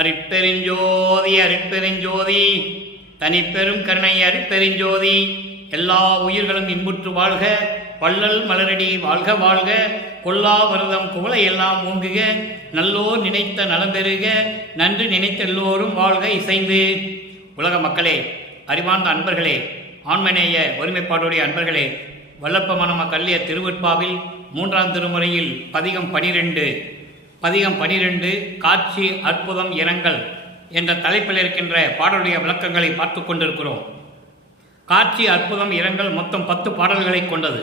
அருட்பெருஞ்சோதி அருட்பெருஞ்சோதி தனிப்பெரும் கருணை அருட்பெருஞ்சோதி. எல்லா உயிர்களும் இன்புற்று வாழ்க, வள்ளல் மலரடி வாழ்க வாழ்க, கொல்லா வருதம் குவளை எல்லாம் ஓங்குக, நல்லோர் நினைத்த நலம் பெறுக, நன்று நினைத்த எல்லோரும் வாழ்க இசைந்து. உலக மக்களே, அறிவார்ந்த அன்பர்களே, ஆண்மநேய ஒருமைப்பாடுடைய அன்பர்களே, வல்லப்ப மனம கல்லிய திருவெட்பாவில் 3ஆம் திருமுறையில் பதிகம் 12 காட்சி அற்புதம் இரங்கல் என்ற தலைப்பில் இருக்கின்ற பாடலுடைய விளக்கங்களை பார்த்து கொண்டிருக்கிறோம். காட்சி அற்புதம் இரங்கல் மொத்தம் 10 பாடல்களை கொண்டது.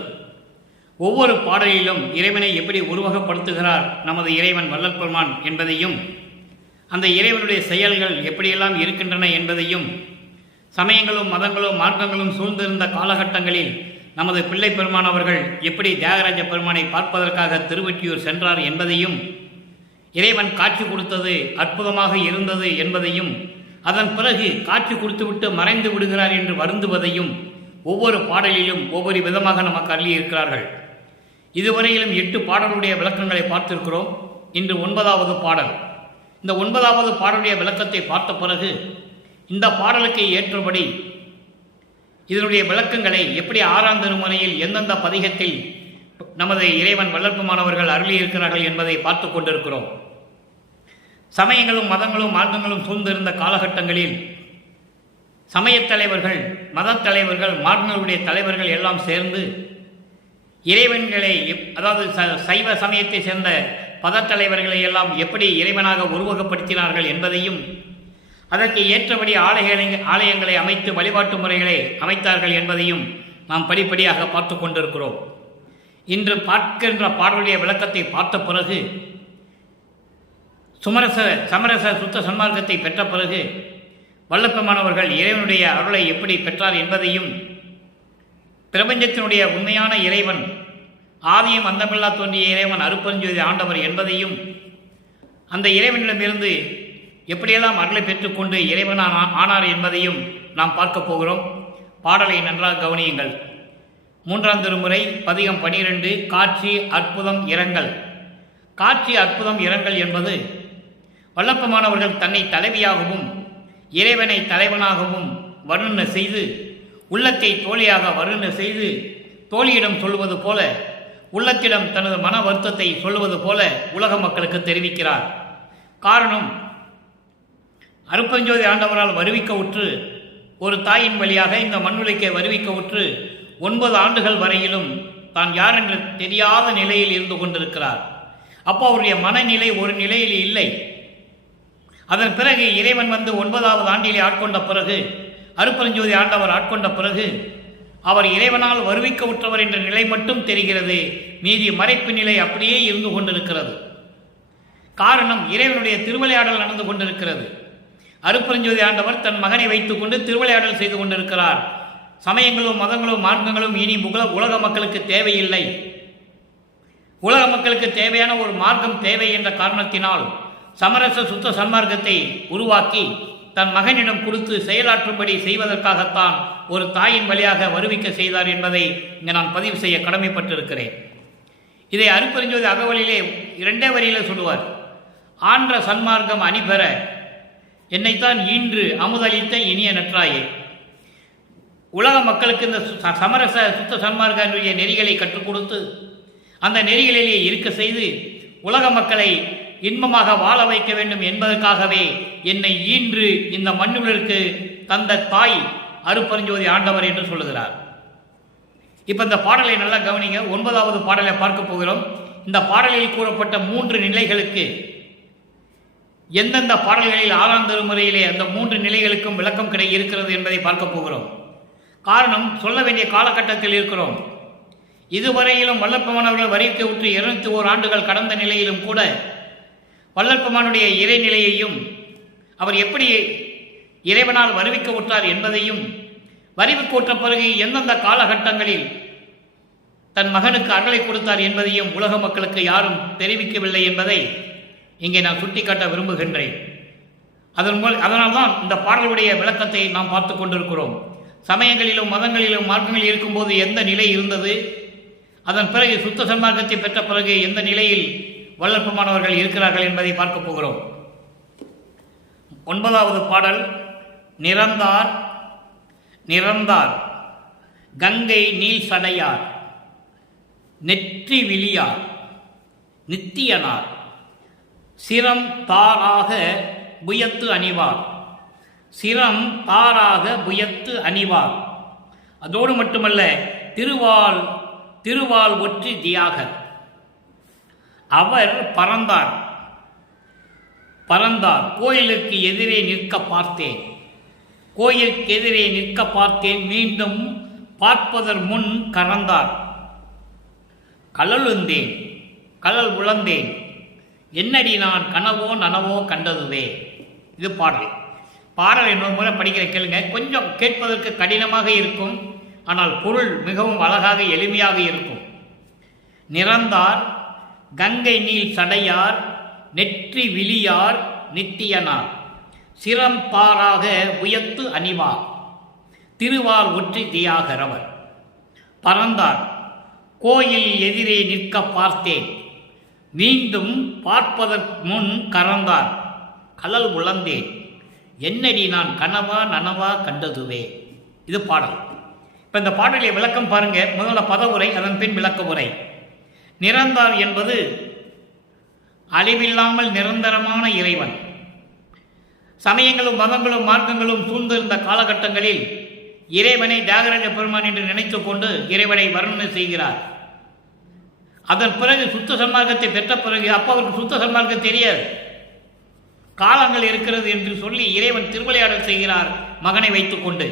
ஒவ்வொரு பாடலிலும் இறைவனை எப்படி உருவகப்படுத்துகிறார் நமது இறைவன் வள்ளல் பெருமான் என்பதையும், அந்த இறைவனுடைய செயல்கள் எப்படியெல்லாம் இருக்கின்றன என்பதையும், சமயங்களும் மதங்களும் மார்க்கங்களும் சூழ்ந்திருந்த காலகட்டங்களில் நமது பிள்ளை பெருமான் அவர்கள் எப்படி தியாகராஜ பெருமானை பார்ப்பதற்காக திருவொற்றியூர் சென்றார் என்பதையும், இறைவன் காட்சி கொடுத்தது அற்புதமாக இருந்தது என்பதையும், அதன் பிறகு காட்சி கொடுத்துவிட்டு மறைந்து விடுகிறார் என்று வருந்துவதையும் ஒவ்வொரு பாடலிலும் ஒவ்வொரு விதமாக நமக்கு அள்ளியிருக்கிறார்கள். இதுவரையிலும் 8 பாடலுடைய விளக்கங்களை பார்த்திருக்கிறோம். இன்று 9வது பாடல். இந்த 9வது பாடலுடைய விளக்கத்தை பார்த்த பிறகு இந்த பாடலுக்கு ஏற்றபடி இதனுடைய விளக்கங்களை எப்படி 6ஆம் திருமுறையில் எந்தெந்த பதிகத்தில் நமது இறைவன் வள்ளற்பெருமானவர்கள் அருளியிருக்கிறார்கள் என்பதை பார்த்து கொண்டிருக்கிறோம். சமயங்களும் மதங்களும் மார்க்கங்களும் சூழ்ந்திருந்த காலகட்டங்களில் சமயத் தலைவர்கள், மதத் தலைவர்கள், மார்க்கங்களுடைய தலைவர்கள் எல்லாம் சேர்ந்து இறைவன்களை, அதாவது சைவ சமயத்தை சேர்ந்த பதத்தலைவர்களை எல்லாம் எப்படி இறைவனாக உருவகப்படுத்தினார்கள் என்பதையும், அதற்கு ஏற்றபடி ஆலயங்களை அமைத்து வழிபாட்டு முறைகளை அமைத்தார்கள் என்பதையும் நாம் படிப்படியாக பார்த்து கொண்டிருக்கிறோம். இன்று பார்க்கின்ற பாடலுடைய விளக்கத்தை பார்த்த பிறகு, சமரச சுத்த சன்மார்க்கத்தை பெற்ற பிறகு வள்ளற்பெருமானவர்கள் இறைவனுடைய அருளை எப்படி பெற்றார் என்பதையும், பிரபஞ்சத்தினுடைய உண்மையான இறைவன், ஆதியும் அந்தமில்லா தோன்றிய இறைவன் அருட்பெருஞ்சோதி ஆண்டவர் என்பதையும், அந்த இறைவனிடமிருந்து எப்படியெல்லாம் அருளை பெற்றுக்கொண்டு இறைவன் ஆனார் என்பதையும் நாம் பார்க்க போகிறோம். பாடலை நன்றாக கவனியுங்கள். 3ஆம் திருமுறை பதிகம் 12 காட்சி அற்புதம் இரங்கல். காட்சி அற்புதம் இரங்கல் என்பது வள்ளற்பெருமானவர்கள் தன்னை தலைவியாகவும் இறைவனை தலைவனாகவும் வர்ணனை செய்து, உள்ளத்தை தோழியாக வர்ணனை செய்து தோழியிடம் சொல்லுவது போல, உள்ளத்திடம் தனது மன வருத்தத்தை சொல்லுவது போல உலக மக்களுக்கு தெரிவிக்கிறார். காரணம், அருட்பெருஞ்சோதி ஆண்டவரால் வருவிக்க உற்று, ஒரு தாயின் வழியாக இந்த மண்ணுலகை வருவிக்க உற்று 9 ஆண்டுகள் வரையிலும் தான் யார் என்று தெரியாத நிலையில் இருந்து கொண்டிருக்கிறார். அப்போ அவருடைய மனநிலை ஒரு நிலையில் இல்லை. அதன் பிறகு இறைவன் வந்து 9வது ஆண்டிலே ஆட்கொண்ட பிறகு, அருட்பெருஞ்சோதி ஆண்டவர் ஆட்கொண்ட பிறகு, அவர் இறைவனால் வருவிக்க உற்றவர் என்ற நிலை மட்டும் தெரிகிறது. மீதி மறைப்பு நிலை அப்படியே இருந்து கொண்டிருக்கிறது. காரணம், இறைவனுடைய திருவிளையாடல் நடந்து கொண்டிருக்கிறது. அருட்பெருஞ்சோதி ஆண்டவர் தன் மகனை வைத்துக் கொண்டு திருவிளையாடல் செய்து கொண்டிருக்கிறார். சமயங்களும் மதங்களும் மார்க்கங்களும் இனி உலக மக்களுக்கு தேவையில்லை. உலக மக்களுக்கு தேவையான ஒரு மார்க்கம் தேவை என்ற காரணத்தினால் சமரச சுத்த சன்மார்க்கத்தை உருவாக்கி தன் மகனிடம் கொடுத்து செயலாற்றும்படி செய்வதற்காகத்தான் ஒரு தாயின் வழியாக வருவிக்க செய்தார் என்பதை இங்கே நான் பதிவு செய்ய கடமைப்பட்டிருக்கிறேன். இதை அருட்பெருஞ்சோதி அகவலிலே 2 வரியிலே சொல்லுவார். ஆன்ற சன்மார்க்கம் அணிபெற என்னைத்தான் ஈன்று அமுதளித்த இனிய நற்றாயே. உலக மக்களுக்கு இந்த சமரச சுத்த சன்மார்க்க நெறிகளை கற்றுக் கொடுத்து அந்த நெறிகளிலே இருக்க செய்து உலக மக்களை இன்பமாக வாழ வைக்க வேண்டும் என்பதற்காகவே என்னை ஈன்று இந்த மண்ணுலகிற்கு தந்த தாய் அருட்பெருஞ்சோதி ஆண்டவர் என்று சொல்லுகிறார். இப்போ இந்த பாடலை நல்லா கவனிங்க. 9வது பாடலை பார்க்க போகிறோம். இந்த பாடலில் கூறப்பட்ட 3 நிலைகளுக்கு எந்தெந்த பாடல்களில் 6ஆம் திருமுறையிலே அந்த 3 நிலைகளுக்கும் விளக்கம் இருக்கிறது என்பதை பார்க்க போகிறோம். காரணம், சொல்ல வேண்டிய காலகட்டத்தில் இருக்கிறோம். இதுவரையிலும் வள்ளற்பெருமானவர்கள் வருவிக்க உற்று 201 ஆண்டுகள் கடந்த நிலையிலும் கூட வள்ளற்பெருமானுடைய இறைநிலையையும், அவர் எப்படி இறைவனால் வருவிக்க உற்றார் என்பதையும், வருவிக்க உற்ற பிறகு எந்தெந்த காலகட்டங்களில் தன் மகனுக்கு அருளை கொடுத்தார் என்பதையும் உலக மக்களுக்கு யாரும் தெரிவிக்கவில்லை என்பதை இங்கே நான் சுட்டிக்காட்ட விரும்புகின்றேன். அதனால்தான் இந்த பாடலுடைய விளக்கத்தை நாம் பார்த்து கொண்டிருக்கிறோம். சமயங்களிலும் மதங்களிலும் மார்க்கங்களில் இருக்கும்போது எந்த நிலை இருந்தது, அதன் பிறகு சுத்த சன்மார்க்கத்தை பெற்ற பிறகு எந்த நிலையில் வள்ளற்பெருமானவர்கள் இருக்கிறார்கள் என்பதை பார்க்க போகிறோம். 9வது பாடல். நிறந்தார் நிறந்தார் கங்கை நீல் சடையார் நெற்றி விழியார் நித்தியனார் சிரம் தாராக புயத்து அணிவார். சிரம் தாராக புயத்து அணிவார். அதோடு மட்டுமல்ல, திருவால் ஒற்றி தியாகர். அவர் பறந்தார் பறந்தார் கோயிலுக்கு எதிரே நிற்க பார்த்தேன். கோயிலுக்கு எதிரே நிற்க பார்த்தேன். மீண்டும் பார்ப்பதற்கு முன் கறந்தார். கழலுந்தேன் கழல் உழந்தேன். என்னடி நான் கனவோ நனவோ கண்டதுவே. இது பாடல். பாடல் இன்னொரு முறை படிக்கிற கேளுங்க. கொஞ்சம் கேட்பதற்கு கடினமாக இருக்கும், ஆனால் பொருள் மிகவும் அழகாக எளிமையாக இருக்கும். நிறந்தார் கங்கை நீல் சடையார் நெற்றி விழியார் நித்தியனார் சிரம் தாராக உயத்து அணிவார். திருவால் ஒற்றி தியாகரவர். பறந்தார் கோயில் எதிரே நிற்க பார்த்தேன். மீண்டும் பார்ப்பதற்கு முன் கறந்தார். கழல் உழந்தேன். என்னடி நான் கனவா நனவா கண்டதுவே. இது பாடல். இப்போ இந்த பாடலை விளக்கம் பாருங்க. முதல்ல பதவுரை, அதன் பின் விளக்க உரை. நிறந்தார் என்பது அழிவில்லாமல் நிரந்தரமான இறைவன். சமயங்களும் மதங்களும் மார்க்கங்களும் சூழ்ந்திருந்த காலகட்டங்களில் இறைவனை தியாகராஜ பெருமான் என்று நினைத்துக் கொண்டு இறைவனை வர்ணனை செய்கிறார். அதன் பிறகு சுத்த சன்மார்க்கத்தை பெற்ற பிறகு அப்போ அவருக்கு சுத்த சன்மார்க்கம் தெரியாது. காலங்கள் இருக்கிறது என்று சொல்லி இறைவன் திருவிளையாடல் செய்கிறார் மகனை வைத்துக் கொண்டு.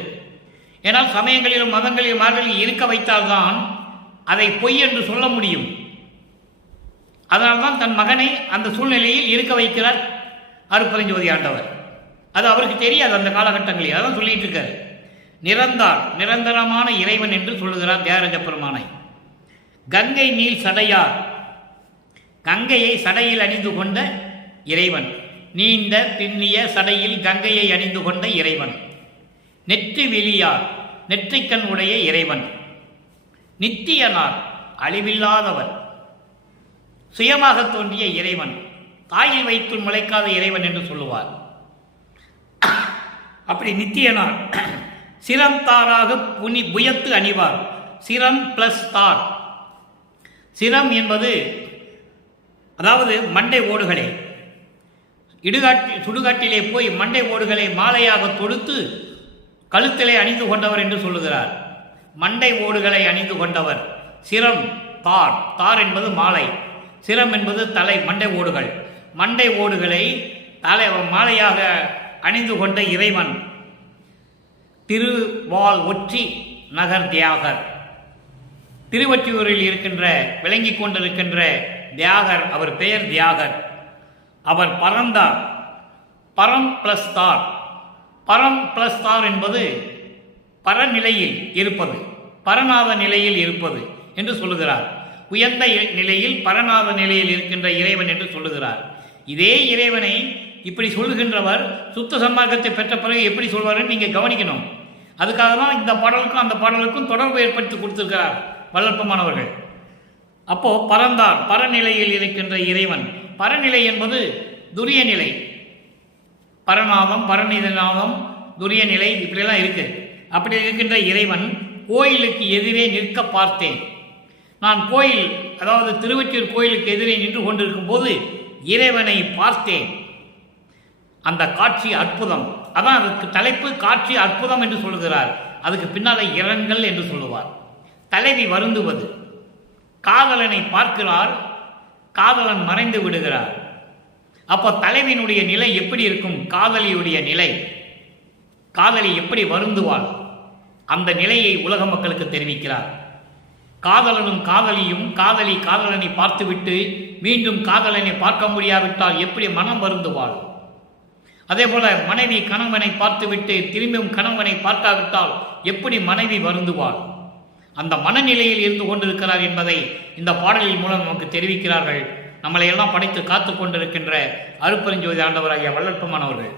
ஏனால் சமயங்களிலும் மதங்களிலும் மார்க்கங்களில் இருக்க வைத்தால்தான் அதை பொய் என்று சொல்ல முடியும். அதனால்தான் தன் மகனை அந்த சூழ்நிலையில் இருக்க வைக்கிறார் அருட்பெருஞ்சோதி ஆண்டவர். அது அவருக்கு தெரியாது அந்த காலகட்டங்களில். அதான் சொல்லிட்டு இருக்காரு. நிறந்தார் நிரந்தரமான இறைவன் என்று சொல்லுகிறார் தியாகராஜ பெருமானை. கங்கை நீல் சடையார் கங்கையை சடையில் அணிந்து கொண்ட இறைவன். நீண்ட பின்னிய சடையில் கங்கையை அணிந்து கொண்ட இறைவன். நெற்றி விழியார் நெற்றிக்கண் உடைய இறைவன். நித்தியனார் அழிவில்லாதவர். சுயமாக தோன்றிய இறைவன். தாயை வைத்துள் முளைக்காத இறைவன் என்று சொல்லுவார். அப்படி நித்தியனார். சிரம் தாராக புயத்து அணிவார். சிரம் பிளஸ் தார். சிரம் என்பது அதாவது மண்டை ஓடுகளை சுடுகாட்டிலே போய் மண்டை ஓடுகளை மாலையாக தொடுத்து கழுத்திலே அணிந்து கொண்டவர் என்று சொல்லுகிறார். மண்டை ஓடுகளை அணிந்து கொண்டவர். சிரம் தார். தார் என்பது மாலை. சிரம் என்பது தலை. மண்டை ஓடுகள். மண்டை ஓடுகளை மாலையாக அணிந்து கொண்ட இறைவன். திருவால் ஒற்றி நகர் தியாகர். திருவொற்றியூரில் இருக்கின்ற விளங்கிக் கொண்டிருக்கின்ற தியாகர். அவர் பெயர் தியாகர். அவர் பறந்தார். பரம் பிளஸ் தார். பரம் பிளஸ் தார் என்பது பரநிலையில் இருப்பது, பரநாத நிலையில் இருப்பது என்று சொல்லுகிறார். உயர்ந்த நிலையில் பரநாத நிலையில் இருக்கின்ற இறைவன் என்று சொல்லுகிறார். இதே இறைவனை இப்படி சொல்லுகின்றவர் சுத்த சன்மார்க்கத்தை பெற்ற பிறகு எப்படி சொல்வார்னு நீங்கள் கவனிக்கணும். அதுக்காக தான் இந்த பாடலுக்கும் அந்த பாடலுக்கும் தொடர்பு ஏற்படுத்தி கொடுத்திருக்கிறார் வல்லற்பமானவர்கள். அப்போ பறந்தார் பரநிலையில் இருக்கின்ற இறைவன். பரநிலை என்பது துரிய நிலை. பரநாதம், பரநிதிநாதம், துரிய நிலை இப்படியெல்லாம் இருக்கு. அப்படி இருக்கின்ற இறைவன் கோயிலுக்கு எதிரே நிற்க பார்த்தேன். நான் கோயில், அதாவது திருவொற்றியூர் கோயிலுக்கு எதிரே நின்று கொண்டிருக்கும் போது இறைவனை பார்த்தேன். அந்த காட்சி அற்புதம். அதான் அதுக்கு தலைப்பு காட்சி அற்புதம் என்று சொல்லுகிறார். அதுக்கு பின்னால இரங்கல் என்று சொல்லுவார். தலைவி வருந்துவது. காதலனை பார்க்கிறார், காதலன் மறைந்து விடுகிறார். அப்போ தலைவியினுடைய நிலை எப்படி இருக்கும்? காதலியுடைய நிலை. காதலி எப்படி வருந்துவாள்? அந்த நிலையை உலக மக்களுக்கு தெரிவிக்கிறார். காதலனும் காதலியும், காதலி காதலனை பார்த்துவிட்டு மீண்டும் காதலனை பார்க்க முடியாவிட்டால் எப்படி மனம் வருந்துவாள்? அதே போல மனைவி கணவனை பார்த்துவிட்டு திரும்பியும் கணவனை பார்க்காவிட்டால் எப்படி மனைவி வருந்துவாள்? அந்த மனநிலையில் இருந்து கொண்டிருக்கிறார் என்பதை இந்த பாடலின் மூலம் நமக்கு தெரிவிக்கிறார்கள். நம்மளை எல்லாம் படைத்து காத்து கொண்டிருக்கின்ற அருட்பெருஞ்சோதி ஆண்டவராகிய வல்லற்பமானவர்கள்.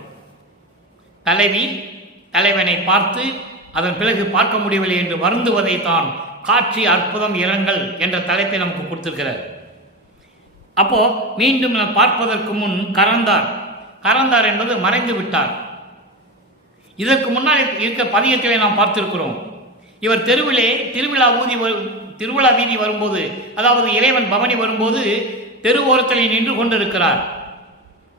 தலைவி தலைவனை பார்த்து அதன் பிறகு பார்க்க முடியவில்லை என்று வருந்துவதைத்தான் காட்சி அற்புதம் இரங்கல் என்ற தலைப்பை நமக்கு கொடுத்திருக்கிறார். அப்போ மீண்டும் பார்ப்பதற்கு முன் கறந்தார். கறந்தார் என்பது மறைந்து விட்டார். இதற்கு முன்னால் இருக்க பதிகத்திலே நாம் பார்த்திருக்கிறோம். இவர் தெருவிலே திருவிழா வீதி வரும்போது, அதாவது இறைவன் பவனி வரும்போது தெருவோரத்தில் நின்று கொண்டிருக்கிறார்.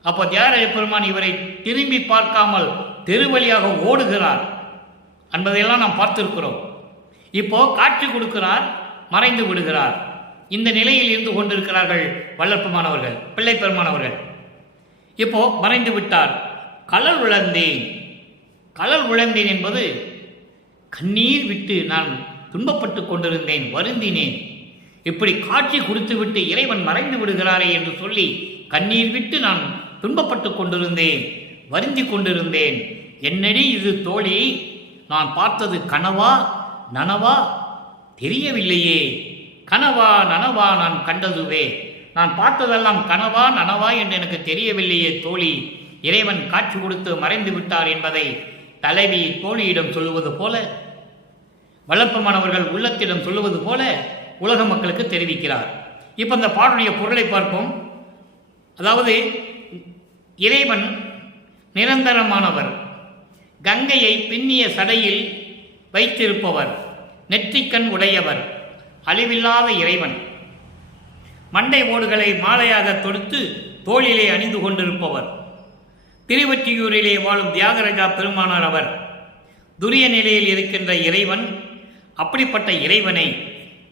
அப்போ தியாகராஜ பெருமான் இவரை திரும்பி பார்க்காமல் தெருவழியாக ஓடுகிறார் என்பதையெல்லாம் நாம் பார்த்திருக்கிறோம். இப்போ காட்சி கொடுக்கிறார், மறைந்து விடுகிறார். இந்த நிலையில் இருந்து கொண்டிருக்கிறார்கள் வள்ளற்பெருமானவர்கள், பிள்ளை பெருமானவர்கள். இப்போ மறைந்து விட்டார். கழல் உழந்தேன் என்பது கண்ணீர் விட்டு நான் துன்பப்பட்டு கொண்டிருந்தேன், வருந்தினேன். இப்படி காட்சி கொடுத்துவிட்டு இறைவன் மறைந்து விடுகிறாரே என்று சொல்லி கண்ணீர் விட்டு நான் துன்பப்பட்டு கொண்டிருந்தேன், வருந்தி கொண்டிருந்தேன். என்னடி இது தோழி, நான் பார்த்தது கனவா நனவா தெரியவில்லையே. கனவா நனவா நான் கண்டதுவே, நான் பார்த்ததெல்லாம் கனவா நனவா என்று எனக்கு தெரியவில்லையே தோழி. இறைவன் காட்சி கொடுத்து மறைந்து விட்டார் என்பதை தலைவி தோழியிடம் சொல்லுவது போல, வள்ளற்பெருமானவர்கள் உள்ளத்திடம் சொல்லுவது போல உலக மக்களுக்கு தெரிவிக்கிறார். இப்போ இந்த பாடலுடைய பொருளை பார்ப்போம். அதாவது இறைவன் நிரந்தரமானவர், கங்கையை பின்னிய சடையில் வைத்திருப்பவர், நெற்றிக்கண் உடையவர், அழிவில்லாத இறைவன், மண்டை ஓடுகளை மாலையாக தொடுத்து தோளிலே அணிந்து கொண்டிருப்பவர், திருவொற்றியூரிலே வாழும் தியாகராஜா பெருமானார் அவர், துரிய நிலையில் இருக்கின்ற இறைவன். அப்படிப்பட்ட இறைவனை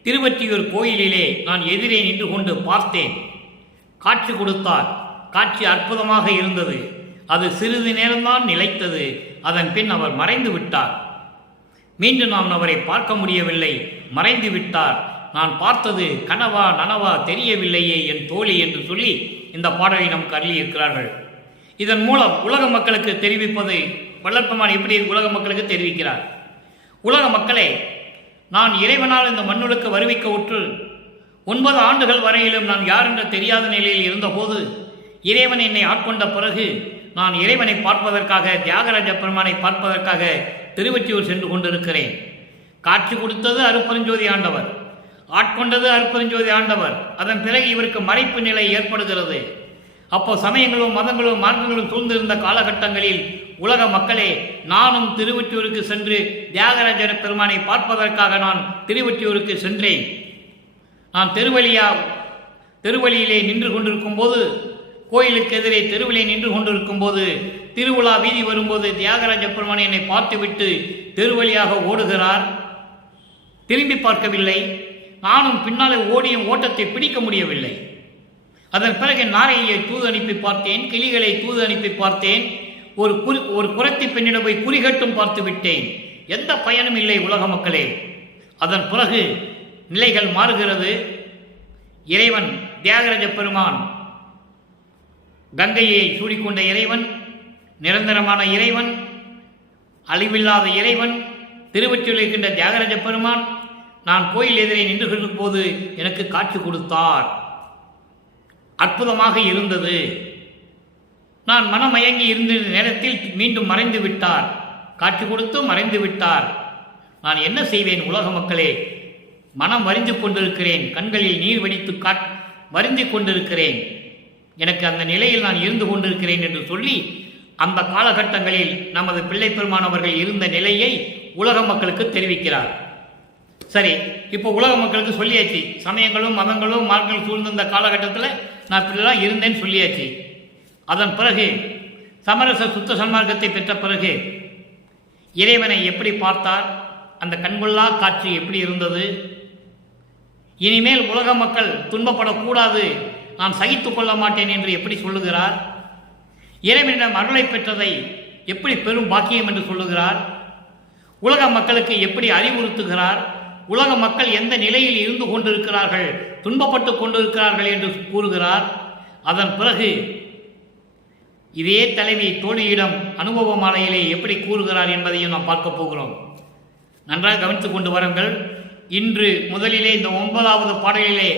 திருவொற்றியூர் கோயிலிலே நான் எதிரே நின்று கொண்டு பார்த்தேன். காட்சி கொடுத்தார். காட்சி அற்புதமாக இருந்தது. அது சிறிது நேரம்தான் நிலைத்தது. அதன் பின் அவர் மறைந்து விட்டார். மீண்டும் நாம் அவரை பார்க்க முடியவில்லை, மறைந்து விட்டார். நான் பார்த்தது கனவா நனவா தெரியவில்லையே என் தோழி என்று சொல்லி இந்த பாடலை நமக்கு அருளியிருக்கிறார்கள். இதன் மூலம் உலக மக்களுக்கு தெரிவிப்பது வள்ளற்பெருமான் எப்படி உலக மக்களுக்கு தெரிவிக்கிறார். உலக மக்களே, நான் இறைவனால் இந்த மண்ணுக்கு வருவிக்க உற்று 9 ஆண்டுகள் வரையிலும் நான் யார் என்ற தெரியாத நிலையில் இருந்தபோது இறைவன் என்னை ஆட்கொண்ட பிறகு நான் இறைவனை பார்ப்பதற்காக, தியாகராஜ பெருமானை பார்ப்பதற்காக திருவொற்றியூர் சென்று கொண்டிருக்கிறேன். காட்சி கொடுத்தது அருட்பெருஞ்சோதி ஆண்டவர், ஆட்கொண்டது அருட்பெருஞ்சோதி ஆண்டவர். அதன் பிறகு இவருக்கு மறைப்பு நிலை ஏற்படுகிறது. அப்போ சமயங்களும் மதங்களும் மார்க்கங்களும் சூழ்ந்திருந்த காலகட்டங்களில் உலக மக்களே, நானும் திருவொற்றியூருக்கு சென்று தியாகராஜ பெருமானை பார்ப்பதற்காக நான் திருவொற்றியூருக்கு சென்றேன். நான் தெருவழியிலே நின்று கொண்டிருக்கும் போது, கோயிலுக்கு எதிரே தெருவிலே நின்று கொண்டிருக்கும் போது, திருவிழா வீதி வரும்போது தியாகராஜ பெருமானை என்னை பார்த்துவிட்டு தெருவழியாக ஓடுகிறார். திரும்பி பார்க்கவில்லை. நானும் பின்னாலே ஓடியும் ஓட்டத்தை பிடிக்க முடியவில்லை. அதன் பிறகு நாரையை தூது அனுப்பி பார்த்தேன், கிளிகளை தூது அனுப்பி பார்த்தேன், ஒரு குரத்தி பெண்ணிடம் போய் குறிகட்டும் பார்த்து விட்டேன். எந்த பயனும் இல்லை உலக மக்களே. அதன் பிறகு நிலைகள் மாறுகிறது. இறைவன் தியாகராஜ பெருமான், கங்கையை சூடிக்கொண்ட இறைவன், நிரந்தரமான இறைவன், அழிவில்லாத இறைவன், திருவொற்றியூரில் இருக்கின்ற தியாகராஜ பெருமான் நான் கோயில் எதிரே நின்று கொள்ளும் போது எனக்கு காட்சி கொடுத்தார். அற்புதமாக இருந்தது. நான் மனமயங்கி இருந்த நேரத்தில் மீண்டும் மறைந்து விட்டார். காட்சி கொடுத்து மறைந்து விட்டார். நான் என்ன செய்வேன் உலக மக்களே? மனம் வரிந்து கொண்டிருக்கிறேன், கண்களில் நீர் வடித்து வருந்தி கொண்டிருக்கிறேன். எனக்கு அந்த நிலையில் நான் இருந்து கொண்டிருக்கிறேன் என்று சொல்லி அந்த காலகட்டங்களில் நமது பிள்ளை பெருமானவர்கள் இருந்த நிலையை உலக மக்களுக்கு தெரிவிக்கிறார். சரி, இப்போ உலக மக்களுக்கு சொல்லியாச்சு. சமயங்களும் மதங்களும் மார்க்கங்களும் சூழ்ந்த காலகட்டத்தில் நான் இப்படிலாம் இருந்தேன்னு சொல்லியாச்சு. அதன் பிறகு சமரச சுத்த சன்மார்க்கத்தை பெற்ற பிறகு இறைவனை எப்படி பார்த்தார்? அந்த கண்கொள்ளா காட்சி எப்படி இருந்தது? இனிமேல் உலக மக்கள் துன்பப்படக்கூடாது, நான் சகித்துக் கொள்ள மாட்டேன் என்று எப்படி சொல்லுகிறார்? இறைவனிடம் அருளை பெற்றதை எப்படி பெரும் பாக்கியம் என்று சொல்லுகிறார்? உலக மக்களுக்கு எப்படி அறிவுறுத்துகிறார்? உலக மக்கள் எந்த நிலையில் இருந்து கொண்டிருக்கிறார்கள், துன்பப்பட்டு கொண்டிருக்கிறார்கள் என்று கூறுகிறார். அதன் பிறகு இதே தலைவி தோழியிடம் அனுபவ மாலையிலே எப்படி கூறுகிறார் என்பதையும் நாம் பார்க்க போகிறோம். நன்றாக கவனித்துக் கொண்டு வாருங்கள். இன்று முதலிலே இந்த 9வது பாடலிலே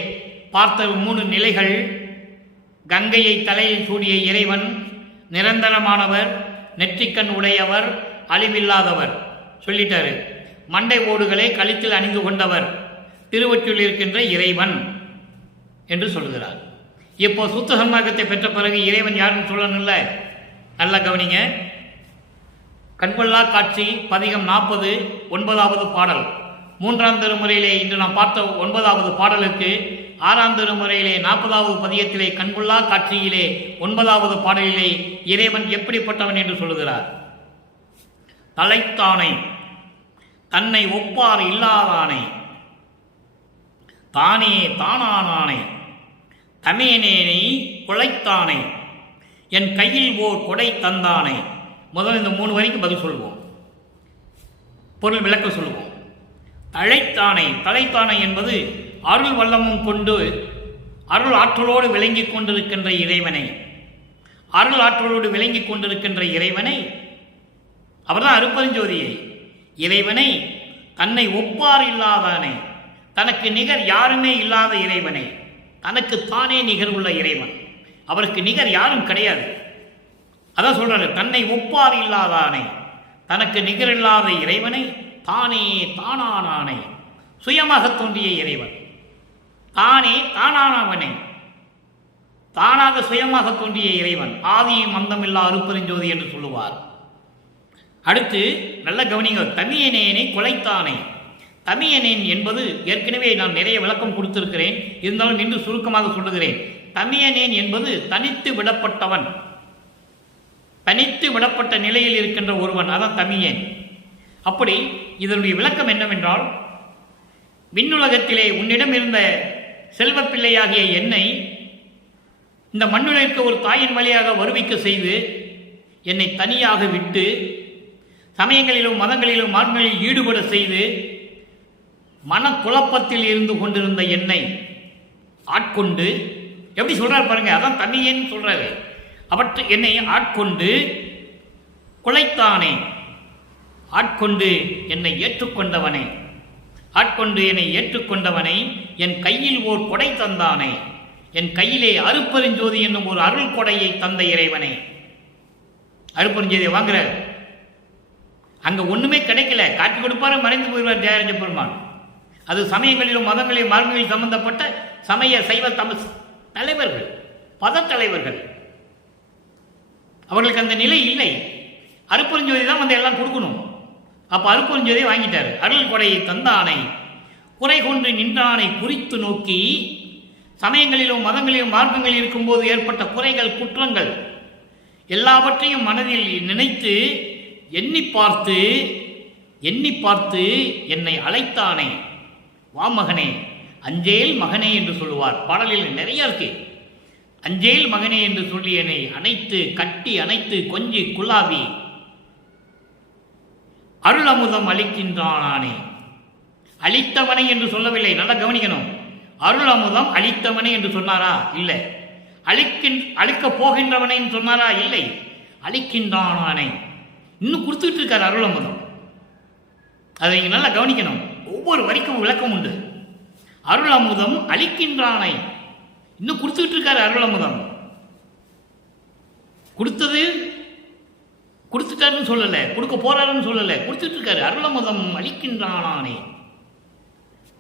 பார்த்த 3 நிலைகள்: கங்கையை தலையில் சூடிய இறைவன், நிரந்தரமானவர், நெற்றிக்கண் உடையவர், அழிவில்லாதவர் சொல்லிட்டாரு. மண்டை ஓடுகளை கழுத்தில் அணிந்து கொண்டவர், திருவொற்றியூரில் இருக்கின்ற இறைவன் என்று சொல்கிறார். இப்போ சுத்த சன்மார்க்கத்தை பெற்ற பிறகு இறைவன் யாருன்னு சொல்லணும்ல, நல்லா கவனிங்க. கண்கொள்ளா காட்சி பதிகம் 40 9வது பாடல். 3ஆம் திருமுறையிலே இன்று நாம் பார்த்த 9வது பாடலுக்கு 6ஆம் திருமுறையிலே 40வது பதிகத்திலே கண்கொள்ளா காட்சியிலே 9வது பாடலிலே இறைவன் எப்படிப்பட்டவன் என்று சொல்லுகிறார். தலைத்தானை, தன்னை ஒப்பார் இல்லாதானை, தானே தானானானை, தமியனேனை குழைத்தானை, என் கையில் ஓர் கொடை தந்தானை. முதல்ல இந்த 3 வரைக்கும் பதில் சொல்லுவோம், பொருள் விளக்க சொல்லுவோம். தலைத்தானை, தலைத்தானை என்பது அருள் வல்லமும் கொண்டு அருள் ஆற்றலோடு விளங்கி கொண்டிருக்கின்ற இறைவனை, அருள் ஆற்றலோடு விளங்கி கொண்டிருக்கின்ற இறைவனை, அவர்தான் அருட்பெருஞ்சோதியை. இறைவனை தன்னை ஒப்பார் இல்லாதானை, தனக்கு நிகர் யாருமே இல்லாத இறைவனை, தனக்கு தானே நிகர் உள்ள இறைவன், அவருக்கு நிகர் யாரும் கிடையாது. அதான் சொல்றாரு, தன்னை ஒப்பார் இல்லாதானை, தனக்கு நிகரில்லாத இறைவனை, தானே தானானானை, சுயமாக தோன்றிய இறைவன், தானே தானானவனை, தானாக சுயமாக தோன்றிய இறைவன், ஆதியும் அந்தமில்லா அருட்பெருஞ்சோதி என்று சொல்லுவார். அடுத்து நல்ல கவனிங்க, தமியனேனை குழைத்தானை. தமியனேன் என்பது ஏற்கனவே நான் நிறைய விளக்கம் கொடுத்திருக்கிறேன், இருந்தாலும் இன்று சுருக்கமாக சொல்லுகிறேன். தமியனேன் என்பது தனித்து விடப்பட்டவன், தனித்து விடப்பட்ட நிலையில் இருக்கின்ற ஒருவன், அதான் தமியன். அப்படி இதனுடைய விளக்கம் என்னவென்றால், விண்ணுலகத்திலே உன்னிடம் இருந்த செல்வப்பிள்ளையாகிய என்னை இந்த மண்ணுலகிற்கு ஒரு தாயின் வழியாக வருவிக்க செய்து என்னை தனியாக விட்டு சமயங்களிலும் மதங்களிலும் மார்க்கங்களில் ஈடுபட செய்து மனக்குழப்பத்தில் இருந்து கொண்டிருந்த என்னை ஆட்கொண்டு, எப்படி சொல்றாரு பாருங்க, அதான் தமியன் சொல்றாரு. அவற்றை என்னை ஆட்கொண்டு குழைத்தானே, ஆட்கொண்டு என்னை ஏற்றுக்கொண்டவனே, ஆட்கொண்டு என்னை ஏற்றுக்கொண்டவனை, என் கையில் ஓர் கொடை தந்தானே, என் கையிலே அருட்பெருஞ்சோதி என்னும் ஒரு அருள் கொடையை தந்த இறைவனே. அருட்பெருஞ்சோதியை வாங்குற, அங்க ஒண்ணுமே கிடைக்கல, காட்டி கொடுப்பாரு, மறைந்து போயிடுவார் தியாகராஜ பெருமான். அது சமயங்களிலும் மதங்களிலும் மார்க்கங்களில் சம்பந்தப்பட்ட சமய சைவ தலைவர்கள், பத தலைவர்கள், அவர்களுக்கு அந்த நிலை இல்லை. அருட்பெருஞ்சோதி தான் வந்து எல்லாம் கொடுக்கணும். அப்ப அருட்பெருஞ்சோதியை வாங்கிட்டாரு. அருள் கொடையை தந்தானை, குறை கொண்டு நின்றானை குறித்து நோக்கி, சமயங்களிலும் மதங்களிலும் மார்க்கங்களில் இருக்கும்போது ஏற்பட்ட குறைகள் குற்றங்கள் எல்லாவற்றையும் மனதில் நினைத்து எண்ணி பார்த்து என்னை அழைத்தானே. வா மகனே, அஞ்சேல் மகனே என்று சொல்லுவார். பாடலில் நிறைய இருக்கு. அஞ்சேல் மகனே என்று சொல்லி என்னை அணைத்து கட்டி அணைத்து கொஞ்சி குலாவி அருள் அமுதம் அளிக்கின்றானே. அளித்தவனை என்று சொல்லவில்லை, நல்லா கவனிக்கணும். அருள் அமுதம் அளித்தவனை என்று சொன்னாரா? இல்லை. அளிக்கப் போகின்றவனை சொன்னாரா? இல்லை. அளிக்கின்றானே, இன்னும் கொடுத்துட்டு இருக்காரு அருள் அமுதம். அதை நீங்க நல்லா கவனிக்கணும். ஒவ்வொரு வரிக்கும் விளக்கம் உண்டு. அருள் அமுதம் அளிக்கின்றானை, இன்னும் கொடுத்துட்டு இருக்காரு அருள் அமுதம். கொடுத்துட்டாருன்னு சொல்லல, கொடுக்க போறாருன்னு சொல்லல, கொடுத்துட்டு இருக்காரு. அருள் அமுதம் அளிக்கின்றானே,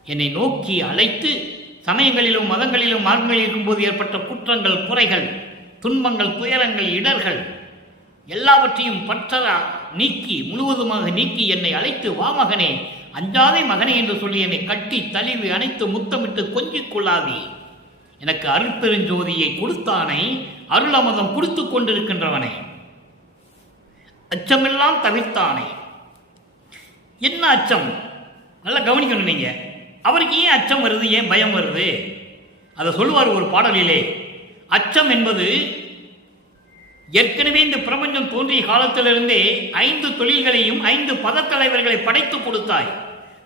என்னை நோக்கி அழைத்து சமயங்களிலும் மதங்களிலும் மார்க்கங்களில் இருக்கும்போது ஏற்பட்ட குற்றங்கள் குறைகள் துன்பங்கள் துயரங்கள் இடர்கள் எல்லாவற்றையும் பற்றரா நீக்கி முழுவதுமாக நீக்கி என்னை அழைத்து, வா மகனே, அஞ்சாதே மகனே என்று சொல்லி என்னை கட்டி தழுவி அணைத்து முத்தமிட்டு கொஞ்சிக் கொள்ளாதே. எனக்கு அருட்பெருஞ்சோதியை கொடுத்தானை, அருள் அமுதம் கொடுத்து கொண்டிருக்கின்றவனை, அச்சமெல்லாம் தவிர்த்தானே. என்ன அச்சம்? நல்லா கவனிக்கணும் நீங்க. அவருக்கு ஏன் அச்சம் வருது, ஏன் பயம் வருது? அதை சொல்லுவார் ஒரு பாடலிலே. அச்சம் என்பது ஏற்கனவே இந்த பிரபஞ்சம் தோன்றிய காலத்திலிருந்தே 5 தொழில்களையும் 5 பதத்தலைவர்களை படைத்து கொடுத்தாய்.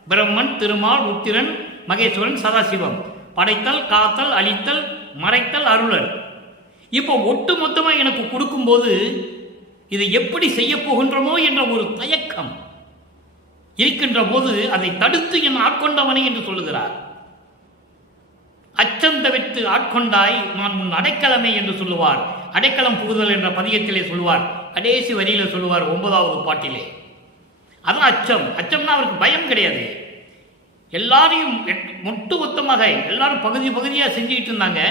பிரம்மன், திருமால், உத்திரன், மகேஸ்வரன், சதாசிவம். படைத்தல், காத்தல், அழித்தல், மறைத்தல், அருளல். இப்போ ஒட்டு மொத்தமாக எனக்கு கொடுக்கும்போது இதை எப்படி செய்ய போகின்றோமோ என்ற ஒரு தயக்கம் இருக்கின்ற போது அதை தடுத்து என் ஆட்கொண்டவனை என்று சொல்லுகிறார். அச்சம் தவிர்த்து ஆட்கொண்டாய் நான் உன் அடைக்கலமே என்று சொல்லுவார். அடைக்கலம் புகுதல் என்ற பதிகத்திலே சொல்லுவார். கடைசி வரியில சொல்லுவார் 9வது பாட்டிலே. அதான் அச்சம். அச்சம்னா அவருக்கு பயம் கிடையாது. எல்லாரையும் ஒட்டு மொத்தமாக எல்லாரும் பகுதியாக செஞ்சுக்கிட்டு இருந்தாங்க.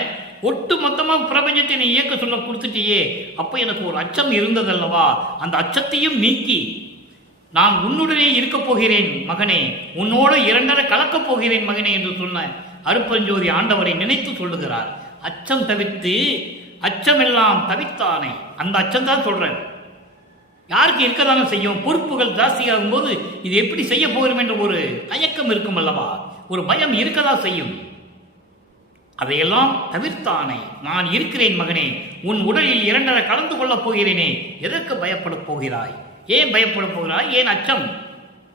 ஒட்டு மொத்தமாக பிரபஞ்சத்தை நீ இயக்க சொல்ல கொடுத்துட்டியே, அப்போ எனக்கு ஒரு அச்சம் இருந்ததல்லவா, அந்த அச்சத்தையும் நீக்கி நான் உன்னுடனே இருக்கப் போகிறேன் மகனே, உன்னோடு 2 கலக்கப் போகிறேன் மகனே என்று சொன்ன அருட்பெருஞ்சோதி ஆண்டவரை நினைத்து சொல்லுகிறார். அச்சம் தவிர்த்து அச்சமெல்லாம் தவித்தானே, அந்த அச்சம் தான் சொல்றேன். யாருக்கு இருக்கதானே செய்யும்? பொறுப்புகள் ஜாஸ்தியாகும் போது இது எப்படி செய்ய போகிறோம் என்ற ஒரு தயக்கம் இருக்கும் அல்லவா, ஒரு பயம் இருக்கதான் செய்யும். அதையெல்லாம் தவிர்த்தானே, நான் இருக்கிறேன் மகனே, உன் உடலில் 2 கலந்து கொள்ளப் போகிறேனே, எதற்கு பயப்பட போகிறாய்? ஏன் பயப்பட போகிறாய்? ஏன் அச்சம்?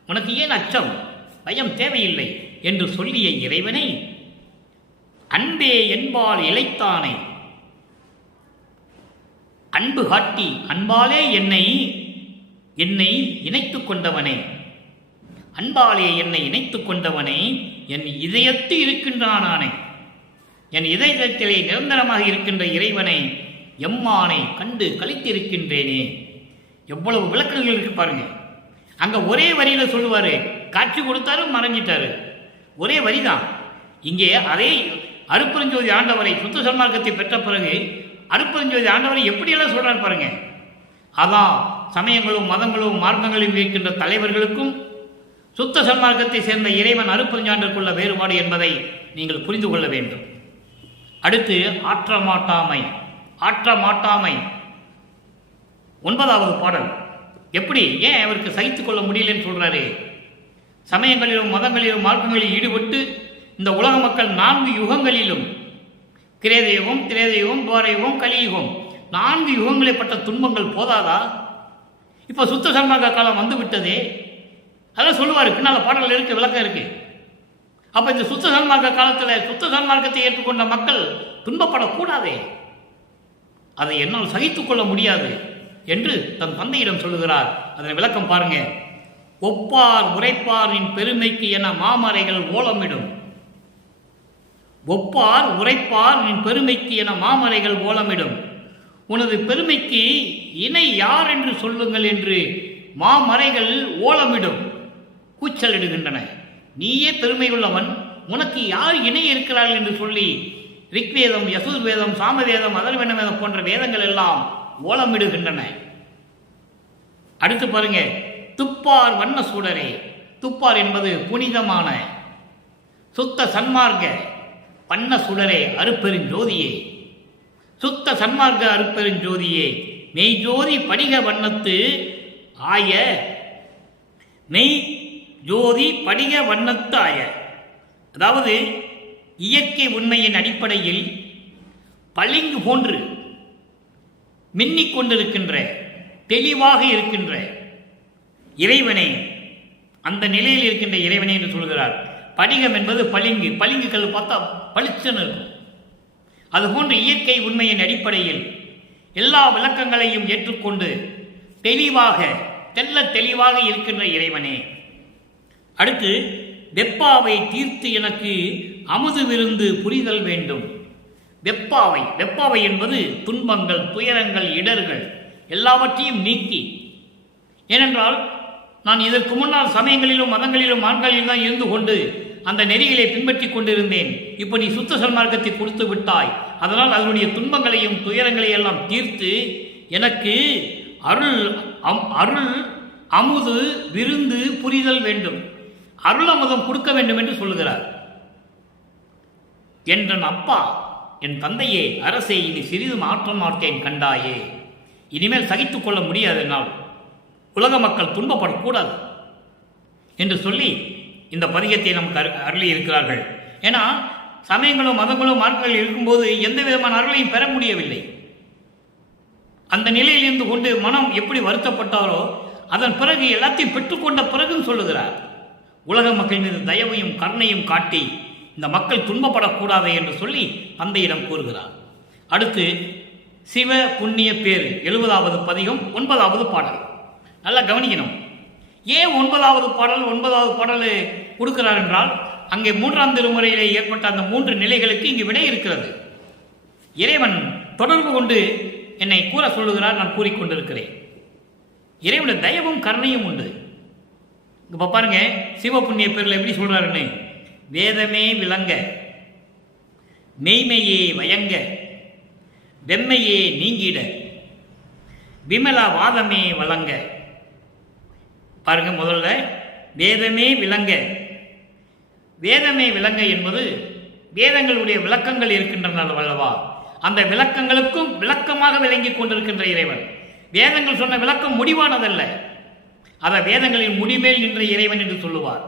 உனக்கு ஏன் அச்சம்? பயம் தேவையில்லை என்று சொல்லிய இறைவனை அன்பே என்பால் இழைத்தானே, அன்பு காட்டி அன்பாலே என்னை இணைத்துக் கொண்டவனே, அன்பாலே என்னை இணைத்துக் கொண்டவனே, என் இதயத்து இருக்கின்றானே, என் இதயத்திலே நிரந்தரமாக இருக்கின்ற இறைவனை எம்மானை கண்டு கழித்திருக்கின்றேனே. எவ்வளவு விளக்கங்கள் இருக்கு பாருங்க. அங்க ஒரே வரியில சொல்லுவாரு, காட்சி கொடுத்தாரு மறைஞ்சிட்டாரு, ஒரே வரிதான். இங்கே அதே அருட்பெருஞ்சோதி ஆண்டவரை சுத்த சன்மார்க்கத்தை பெற்ற பிறகு அருட்பெருஞ்சோதி ஆண்டவரை எப்படியெல்லாம் சொல்றாரு பாருங்க. அதான் சமயங்களும் மதங்களும் மார்க்கங்களும் இருக்கின்ற தலைவர்களுக்கும் சுத்த சன்மார்க்கத்தை சேர்ந்த இறைவன் அருட்பெருஞ்சாண்டருக்குள்ள வேறுபாடு என்பதை நீங்கள் புரிந்து கொள்ள வேண்டும். அடுத்து ஆற்றமாட்டாமை. ஆற்றமாட்டாமை 9வது பாடல். எப்படி ஏன் அவருக்கு சகித்துக் கொள்ள முடியலன்னு சொல்றாரு? சமயங்களிலும் மதங்களிலும் மார்க்கங்களில் ஈடுபட்டு இந்த உலக மக்கள் 4 யுகங்களிலும், கிரேதயுகம், திரேதயுகம், துவாரயுகம், கலியுகம், 4 யுகங்களை பட்ட துன்பங்கள் போதாதா? இப்போ சுத்த சன்மார்க்க காலம் வந்து விட்டதே. அதான் சொல்லுவார், பின்னால் பாடல்கள் இருக்கு, விளக்கம் இருக்கு. அப்போ இந்த சுத்த சன்மார்க்க காலத்தில் சுத்த சன்மார்க்கத்தை ஏற்றுக்கொண்ட மக்கள் துன்பப்படக்கூடாதே, அதை என்னால் சகித்துக் கொள்ள முடியாது என்று தன் தந்தையிடம் சொல்லுகிறார். அதன் விளக்கம் பாருங்க. ஒப்பார் உரைப்பாரின் பெருமைக்கு என மாமரைகள் ஓலமிடும். ஒப்பார் உரைப்பார் நின் பெருமைக்கு என மாமரைகள் ஓலமிடும். உனது பெருமைக்கு இணை யார் என்று சொல்லுங்கள் என்று மாமரைகள் ஓலமிடும், கூச்சலிடுகின்றன. நீயே பெருமை உள்ளவன், உனக்கு யார் இணை இருக்கிறார்கள் என்று சொல்லி ரிக்வேதம், யசுர்வேதம், சாமவேதம், அதர்வன வேதம் போன்ற வேதங்கள் எல்லாம் ஓலமிடுகின்றன. அடுத்து பாருங்க, துப்பார் வண்ண சூடரே. துப்பார் என்பது புனிதமான சுத்த சன்மார்க்க வண்ண சுடரே, அருட்பெருஞ்சோதியே, சுத்த சன்மார்க்க அருட்பெருஞ்சோதியே, மெய்ஜோதி படிக வண்ணத்து ஆய, மெய் ஜோதி படிக வண்ணத்து ஆய. அதாவது இயற்கை உண்மையின் அடிப்படையில் பளிங்கு போன்று மின்னிக் கொண்டிருக்கின்ற, தெளிவாக இருக்கின்ற இறைவனை, அந்த நிலையில் இருக்கின்ற இறைவனை என்று சொல்கிறார். படிகம் என்பது பளிங்கு, பளிங்குகள் பார்த்தா பளிச்சன்னு இருக்கும். அதுபோன்று இயற்கை உண்மையின் அடிப்படையில் எல்லா விளக்கங்களையும் ஏற்றுக்கொண்டு தெளிவாக, தெல்ல தெளிவாக இருக்கின்ற இறைவனே. அடுத்து, வெப்பாவை தீர்த்து எனக்கு அமுது விருந்து புரிதல் வேண்டும். வெப்பாவை, வெப்பாவை என்பது துன்பங்கள், துயரங்கள், இடர்கள் எல்லாவற்றையும் நீக்கி. ஏனென்றால் நான் இதற்கு முன்னால் சமயங்களிலும் மதங்களிலும் மார்க்கங்களிலும் தான் இருந்து கொண்டு அந்த நெறிகளை பின்பற்றி கொண்டிருந்தேன். இப்போ நீ சுத்த சன்மார்க்கத்தை கொடுத்து விட்டாய். அதனால் அதனுடைய துன்பங்களையும் துயரங்களையும் எல்லாம் தீர்த்து எனக்கு அருள் அமுது விருந்து புரிதல் வேண்டும், அருள் அமுதம் கொடுக்க வேண்டும் என்று சொல்லுகிறார். என்றன் அப்பா, என் தந்தையே, அரசே, இனி சிறிதும் ஆற்ற மாட்டேன் கண்டாயே. இனிமேல் சகித்துக் கொள்ள முடியாது, என்னால் உலக மக்கள் துன்பப்படக்கூடாது என்று சொல்லி இந்த பதிகத்தை நமக்கு அருளி இருக்கிறார்கள். ஏன்னா சமயங்களும் மதங்களும் மார்க்கங்கள் இருக்கும்போது எந்த விதமான அருளையும் பெற முடியவில்லை. அந்த நிலையில் இருந்து கொண்டு மனம் எப்படி வருத்தப்பட்டாரோ அதன் பிறகு எல்லாத்தையும் பெற்றுக்கொண்ட பிறகும் சொல்லுகிறார், உலக மக்கள் மீது தயவையும் கருணையும் காட்டி இந்த மக்கள் துன்பப்படக்கூடாது என்று சொல்லி தந்தையிடம் கூறுகிறார். அடுத்து சிவ புண்ணிய பேரு 70வது பதிகம் 9வது பாடல். நல்லா கவனிக்கணும். ஏன் 9வது பாடல் கொடுக்கிறார் என்றால், அங்கே 3ஆம் திருமுறையிலே ஏற்பட்ட அந்த 3 நிலைகளுக்கு இங்கு விடை இருக்கிறது. இறைவன் தொடர்பு கொண்டு என்னை கூற சொல்லுகிறார், நான் கூறிக்கொண்டிருக்கிறேன். இறைவனுடைய தயவும் கருணையும் உண்டு. இப்போ பாருங்க, சிவ புண்ணிய பேரில் எப்படி சொல்றாருன்னு, வேதமே விளங்க மெய்மையே வயங்க வெம்மையே நீங்கிட விமல வாதமே வழங்க. பாருங்க, முதல்ல வேதமே விளங்க. வேதமே விளங்க என்பது வேதங்களுடைய விளக்கங்கள் இருக்கின்றன அல்லவா, அந்த விளக்கங்களுக்கும் விளக்கமாக விளங்கி கொண்டிருக்கின்ற இறைவன். வேதங்கள் சொன்ன விளக்கம் முடிவானதல்ல, அதை வேதங்களின் முடிமேல் நின்ற இறைவன் என்று சொல்லுவார்.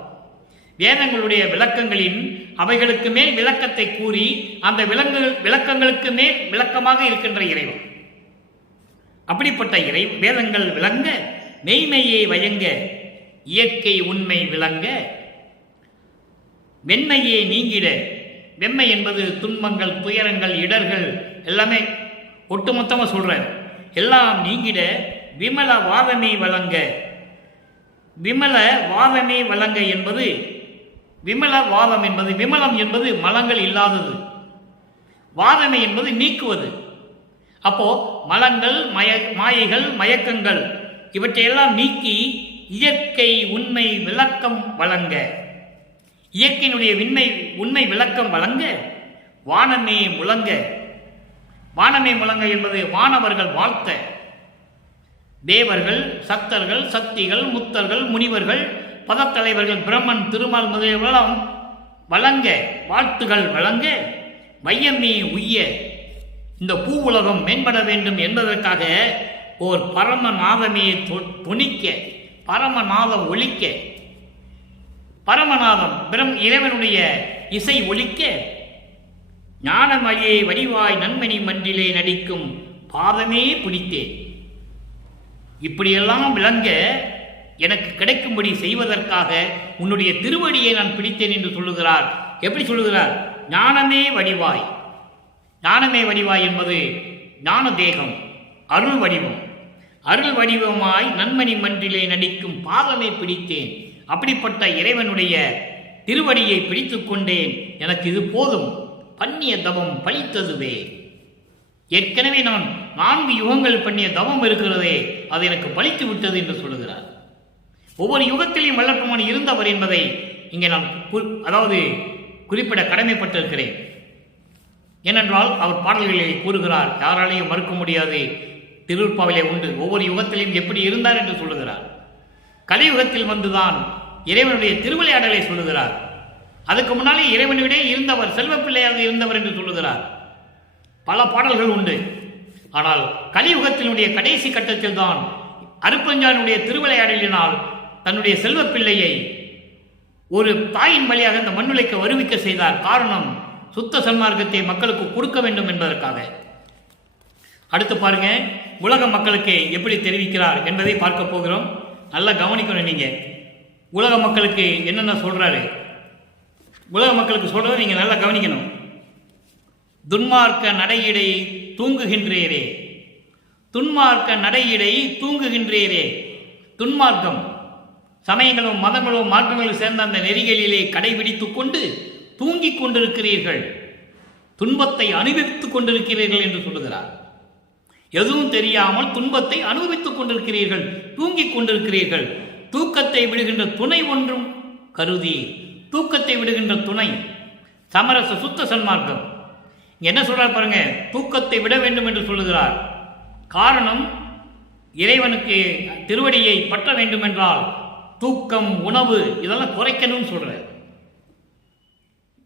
வேதங்களுடைய விளக்கங்களின் அவைகளுக்கு மேல் விளக்கத்தை கூறி அந்த விளக்கங்களுக்கு மேல் விளக்கமாக இருக்கின்ற இறைவன். அப்படிப்பட்ட வேதங்கள் விளங்க மெய்மையை வயங்க இயற்கை உண்மை விளங்க வெண்மையே நீங்கிட. வெண்மை என்பது துன்பங்கள், துயரங்கள், இடர்கள் எல்லாமே ஒட்டுமொத்தமாக சொல்றேன், எல்லாம் நீங்கிட விமல வாதமே வழங்க. விமல வாதமே வழங்க என்பது விமல வாதம் என்பது, விமலம் என்பது மலங்கள் இல்லாதது, வாதமே என்பது நீக்குவது. அப்போ மலங்கள், மாயைகள், மயக்கங்கள் இவற்றையெல்லாம் நீக்கி இயற்கை உண்மை விளக்கம் வழங்க. இயற்கையினுடைய உண்மை விளக்கம் வழங்க வானமே முழங்க. வானமே முழங்க என்பது வானவர்கள் வாழ்த்த. தேவர்கள், சக்தர்கள், சக்திகள், முத்தர்கள், முனிவர்கள், பதத்தலைவர்கள், பிரம்மன், திருமால் முதலியவர்களாம் வழங்க, வாழ்த்துகள் வழங்க. வையமே உய்ய, இந்த பூ உலகம் மேம்பட வேண்டும் என்பதற்காக ஓர் பரமநாதமே துணிக்க, பரமநாதம் ஒலிக்க, பரமநாதம் இறைவனுடைய இசை ஒலிக்க ஞானமயே வடிவாய் நன்மணி மன்றிலே நடிக்கும் பாதமே பிடித்தேன். இப்படியெல்லாம் விளங்க எனக்கு கிடைக்கும்படி செய்வதற்காக உன்னுடைய திருவடியை நான் பிடித்தேன் என்று சொல்லுகிறார். எப்படி சொல்லுகிறார்? ஞானமே வடிவாய். ஞானமே வடிவாய் என்பது ஞான தேகம், அருள் வடிவம். அருள் வடிவமாய் நன்மணி மன்றிலே நடிக்கும் பாதமே பிடித்தேன். அப்படிப்பட்ட இறைவனுடைய திருவடியை பிடித்து கொண்டேன். எனக்கு இது போதும், பண்ணிய தவம் பழித்ததுவே. ஏற்கனவே நான் 4 யுகங்கள் பண்ணிய தவம் இருக்கிறதே, அது எனக்கு பழித்து விட்டது என்று சொல்லுகிறார். ஒவ்வொரு யுகத்திலையும் வல்லற்பெருமான் இருந்தவர் என்பதை இங்கே நான் குறிப்பிட கடமைப்பட்டிருக்கிறேன். ஏனென்றால் அவர் பாடல்களில் கூறுகிறார், யாராலையும் மறுக்க முடியாது, திருப்பாவிலே உண்டு, ஒவ்வொரு யுகத்திலையும் எப்படி இருந்தார் என்று சொல்லுகிறார். கலியுகத்தில் வந்துதான் இறைவனுடைய திருவிளையாடலை சொல்லுகிறார். அதுக்கு முன்னாலே இறைவனிடையே இருந்தவர், செல்வ பிள்ளையாக இருந்தவர் என்று சொல்லுகிறார். பல பாடல்கள் உண்டு. ஆனால் கலியுகத்தினுடைய கடைசி கட்டத்தில் தான் அருப்பஞ்சானுடைய திருவிளையாடலினால் தன்னுடைய செல்வ பிள்ளையை ஒரு தாயின் வழியாக இந்த மண்ணுலைக்கு வருவிக்க செய்தார். காரணம், சுத்த சன்மார்க்கத்தை மக்களுக்கு கொடுக்க வேண்டும் என்பதற்காக. அடுத்து பாருங்க, உலக மக்களுக்கு எப்படி தெரிவிக்கிறார் என்பதை பார்க்க போகிறோம். நல்லா கவனிக்கணும். நீங்க உலக மக்களுக்கு என்னென்ன சொல்றாரு, உலக மக்களுக்கு சொல்றதை நீங்க நல்லா கவனிக்கணும். துன்மார்க்க நடையிடை தூங்குகின்றேரே, துன்மார்க்க நடையிடை தூங்குகின்றேரே. துன்மார்க்கம், சமயங்களும் மதங்களும் மாற்றங்களும் சேர்ந்த அந்த நெறிகளிலே கடைபிடித்துக் கொண்டு தூங்கிக் கொண்டிருக்கிறீர்கள், துன்பத்தை அனுபவித்துக் கொண்டிருக்கிறீர்கள் என்று சொல்லுகிறார். எதுவும் தெரியாமல் துன்பத்தை அனுபவித்துக் கொண்டிருக்கிறீர்கள், தூங்கிக் கொண்டிருக்கிறீர்கள். தூக்கத்தை விடுகின்ற துணை ஒன்றும் கருதி, தூக்கத்தை விடுகின்ற துணை சமரச சுத்த சன்மார்க்கம். என்ன சொல்றார் பாருங்க, தூக்கத்தை விட வேண்டும் என்று சொல்லுகிறார். காரணம், இறைவனுக்கு திருவடியை பற்ற வேண்டும் என்றால் தூக்கம், உணவு இதெல்லாம் குறைக்கணும்னு சொல்ற.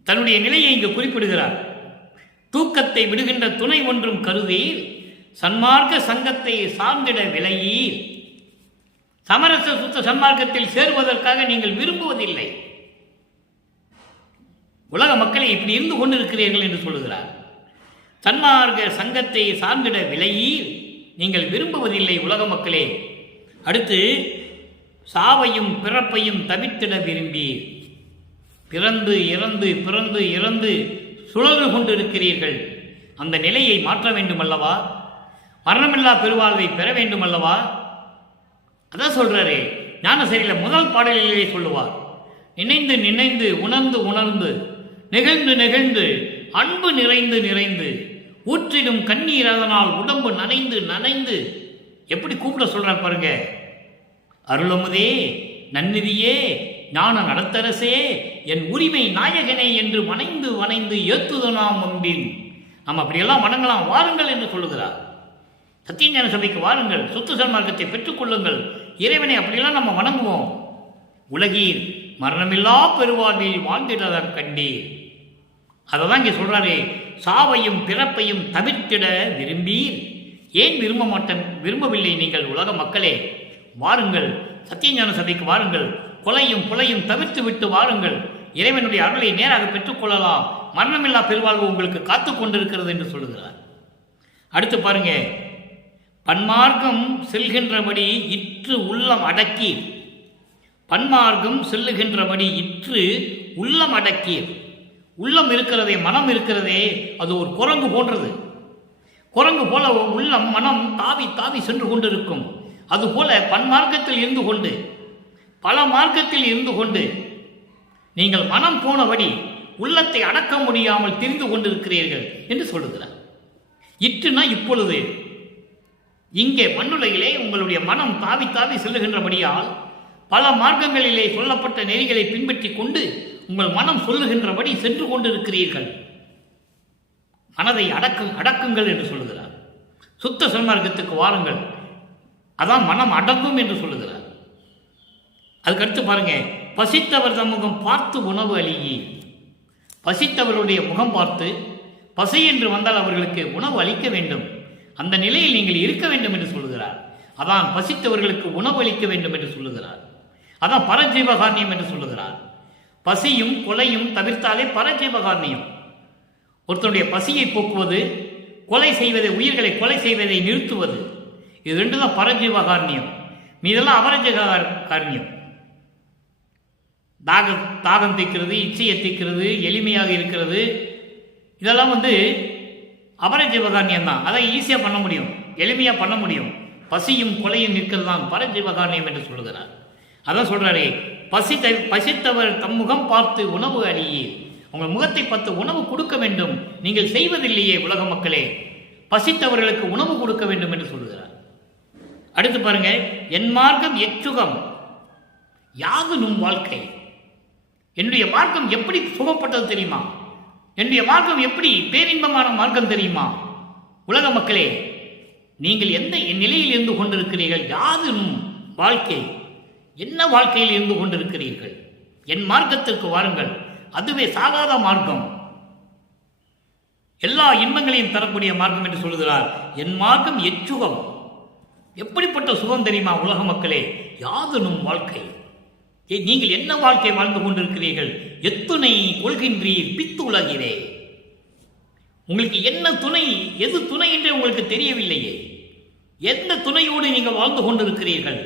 தன்னுடைய நிலையை இங்கு குறிப்பிடுகிறார். தூக்கத்தை விடுகின்ற துணை ஒன்றும் கருதி சன்மார்க்க சங்கத்தை சார்ந்திட விலையீர். சமரச சுத்த சன்மார்க்கத்தில் சேருவதற்காக நீங்கள் விரும்புவதில்லை. உலக மக்களை இப்படி இருந்து கொண்டிருக்கிறீர்கள் என்று சொல்லுகிறார். சன்மார்க்க சங்கத்தை சார்ந்திட விலையீர், நீங்கள் விரும்புவதில்லை உலக மக்களே. அடுத்து, சாவையும் பிறப்பையும் தவிர்த்திட விரும்பீர். பிறந்து இறந்து பிறந்து இறந்து சுழன்று கொண்டிருக்கிறீர்கள். அந்த நிலையை மாற்ற வேண்டும் அல்லவா? மரணமில்லா பெருவாழ்வை பெற வேண்டும் அல்லவா? அதான் சொல்றாரு ஞானசரியில முதல் பாடலிலே சொல்லுவார். நினைந்து நினைந்து உணர்ந்து உணர்ந்து நெகிழ்ந்து நெகிழ்ந்து அன்பு நிறைந்து நிறைந்து ஊற்றிடும் கண்ணீர் அதனால் உடம்பு நனைந்து நனைந்து. எப்படி கூப்பிட சொல்றார் பாருங்க. அருளமுதே, நன்னிதியே, ஞான நடத்தரசே என் உரிமை நாயகனே என்று வணைந்து வணைந்து ஏத்துதனாம் அம்பின். நாம் அப்படியெல்லாம் வணங்கலாம், வாருங்கள் என்று சொல்லுகிறார். சத்தியஞான சபைக்கு வாருங்கள், சுத்த சன்மார்க்கத்தை பெற்றுக்கொள்ளுங்கள். இறைவனை அப்படியெல்லாம் நம்ம வணங்குவோம். உலகீர் மரணமில்லா பெருவாழ்வில் வாழ்ந்திட கண்டீர். அதை தான் இங்கே சொல்றாரு. சாவையும் பிறப்பையும் தவிர்த்திட விரும்பீர். ஏன் விரும்பவில்லை நீங்கள் உலக மக்களே? வாருங்கள், சத்தியஞான சபைக்கு வாருங்கள். கொலையும் புலையும் தவிர்த்து விட்டு வாருங்கள். இறைவனுடைய அருளை நேராக பெற்றுக்கொள்ளலாம். மரணமில்லா பெருவாழ்வு உங்களுக்கு காத்து கொண்டிருக்கிறது என்று சொல்லுகிறார். அடுத்து பாருங்க, பன்மார்க்கம் செல்கின்றபடி இற்று உள்ளம் அடக்கி. பன்மார்க்கம் செல்லுகின்றபடி இற்று உள்ளம் அடக்கி. உள்ளம் இருக்கிறதே, மனம் இருக்கிறதே, அது ஒரு குரங்கு போன்றது. குரங்கு போல உள்ளம் மனம் தாவி தாவி சென்று கொண்டிருக்கும். அதுபோல பன்மார்க்கத்தில் இருந்து கொண்டு, பல மார்க்கத்தில் இருந்து கொண்டு நீங்கள் மனம் போனபடி உள்ளத்தை அடக்க முடியாமல் திரிந்து கொண்டிருக்கிறீர்கள் என்று சொல்லுகிறார். இற்றுனா இப்பொழுது இங்கே மண்ணுலகிலே உங்களுடைய மனம் தாவி தாவி செல்லுகின்றபடியால் பல மார்க்கங்களிலே சொல்லப்பட்ட நெறிகளை பின்பற்றி கொண்டு உங்கள் மனம் சொல்லுகின்றபடி சென்று கொண்டிருக்கிறீர்கள். மனதை அடக்குங்கள் என்று சொல்லுகிறார். சுத்த சன்மார்க்கத்துக்கு வாருங்கள், அதான் மனம் அடங்கும் என்று சொல்லுகிறார். அதுக்கடுத்து பாருங்க, பசித்தவர் தம் முகம் பார்த்து உணவு அளியி. பசித்தவருடைய முகம் பார்த்து பசி என்று வந்தால் அவர்களுக்கு உணவு அளிக்க வேண்டும். அந்த நிலையில் நீங்கள் இருக்க வேண்டும் என்று சொல்லுகிறார். அதான் பசித்தவர்களுக்கு உணவு அளிக்க வேண்டும் என்று சொல்லுகிறார். அதான் பரஜீவகாரணியம் என்று சொல்லுகிறார். பசியும் கொலையும் தவிர்த்தாலே பரஜீவகாரணியம். ஒருத்தனுடைய பசியை போக்குவது, கொலை செய்வதை, உயிர்களை கொலை செய்வதை நிறுத்துவது, இது ரெண்டு தான் பரஜீவகாரணியம். மீதெல்லாம் அபரஜீவகாரணியம். தாகம் தீக்கிறது, இச்சையை தீக்கிறது, எளிமையாக இருக்கிறது, இதெல்லாம் அபரஜீவகாரணியம் தான். அதை ஈஸியாக பண்ண முடியும், எளிமையாக பண்ண முடியும். பசியும் கொலையும் நிற்கிறது தான் பரஜீவகாரணியம் என்று சொல்லுகிறார். அதான் சொல்றாரு, பசித்தவர் தம் முகம் பார்த்து உணவு அளியே. உங்கள் முகத்தை பார்த்து உணவு கொடுக்க வேண்டும். நீங்கள் செய்வதில்லையே உலக மக்களே, பசித்தவர்களுக்கு உணவு கொடுக்க வேண்டும் என்று சொல்லுகிறார். அடுத்து பாருங்க, என் மார்க்கம் எச்சுகம் யாது நும் வாழ்க்கை. என்னுடைய மார்க்கம் எப்படி சுகப்பட்டது தெரியுமா? என்னுடைய மார்க்கம் எப்படி பேரின்பமான மார்க்கம் தெரியுமா? உலக மக்களே, நீங்கள் எந்த நிலையில் இருந்து கொண்டிருக்கிறீர்கள்? யாது நும் வாழ்க்கை, என்ன வாழ்க்கையில் இருந்து கொண்டிருக்கிறீர்கள்? என் மார்க்கத்திற்கு வாருங்கள், அதுவே சாகாத மார்க்கம், எல்லா இன்பங்களையும் தரக்கூடிய மார்க்கம் என்று சொல்லுகிறார். என் மார்க்கம் எச்சுகம், எப்படிப்பட்ட சுகம் தெரியுமா உலக மக்களே? யாதனும் வாழ்க்கை, நீங்கள் என்ன வாழ்க்கை வாழ்ந்து கொண்டிருக்கிறீர்கள்? எத்துணை கொள்கின்றீர் பித்து உலகிறே. உங்களுக்கு என்ன துணை, எது துணை என்று உங்களுக்கு தெரியவில்லையே. எந்த துணையோடு நீங்கள் வாழ்ந்து கொண்டிருக்கிறீர்கள்?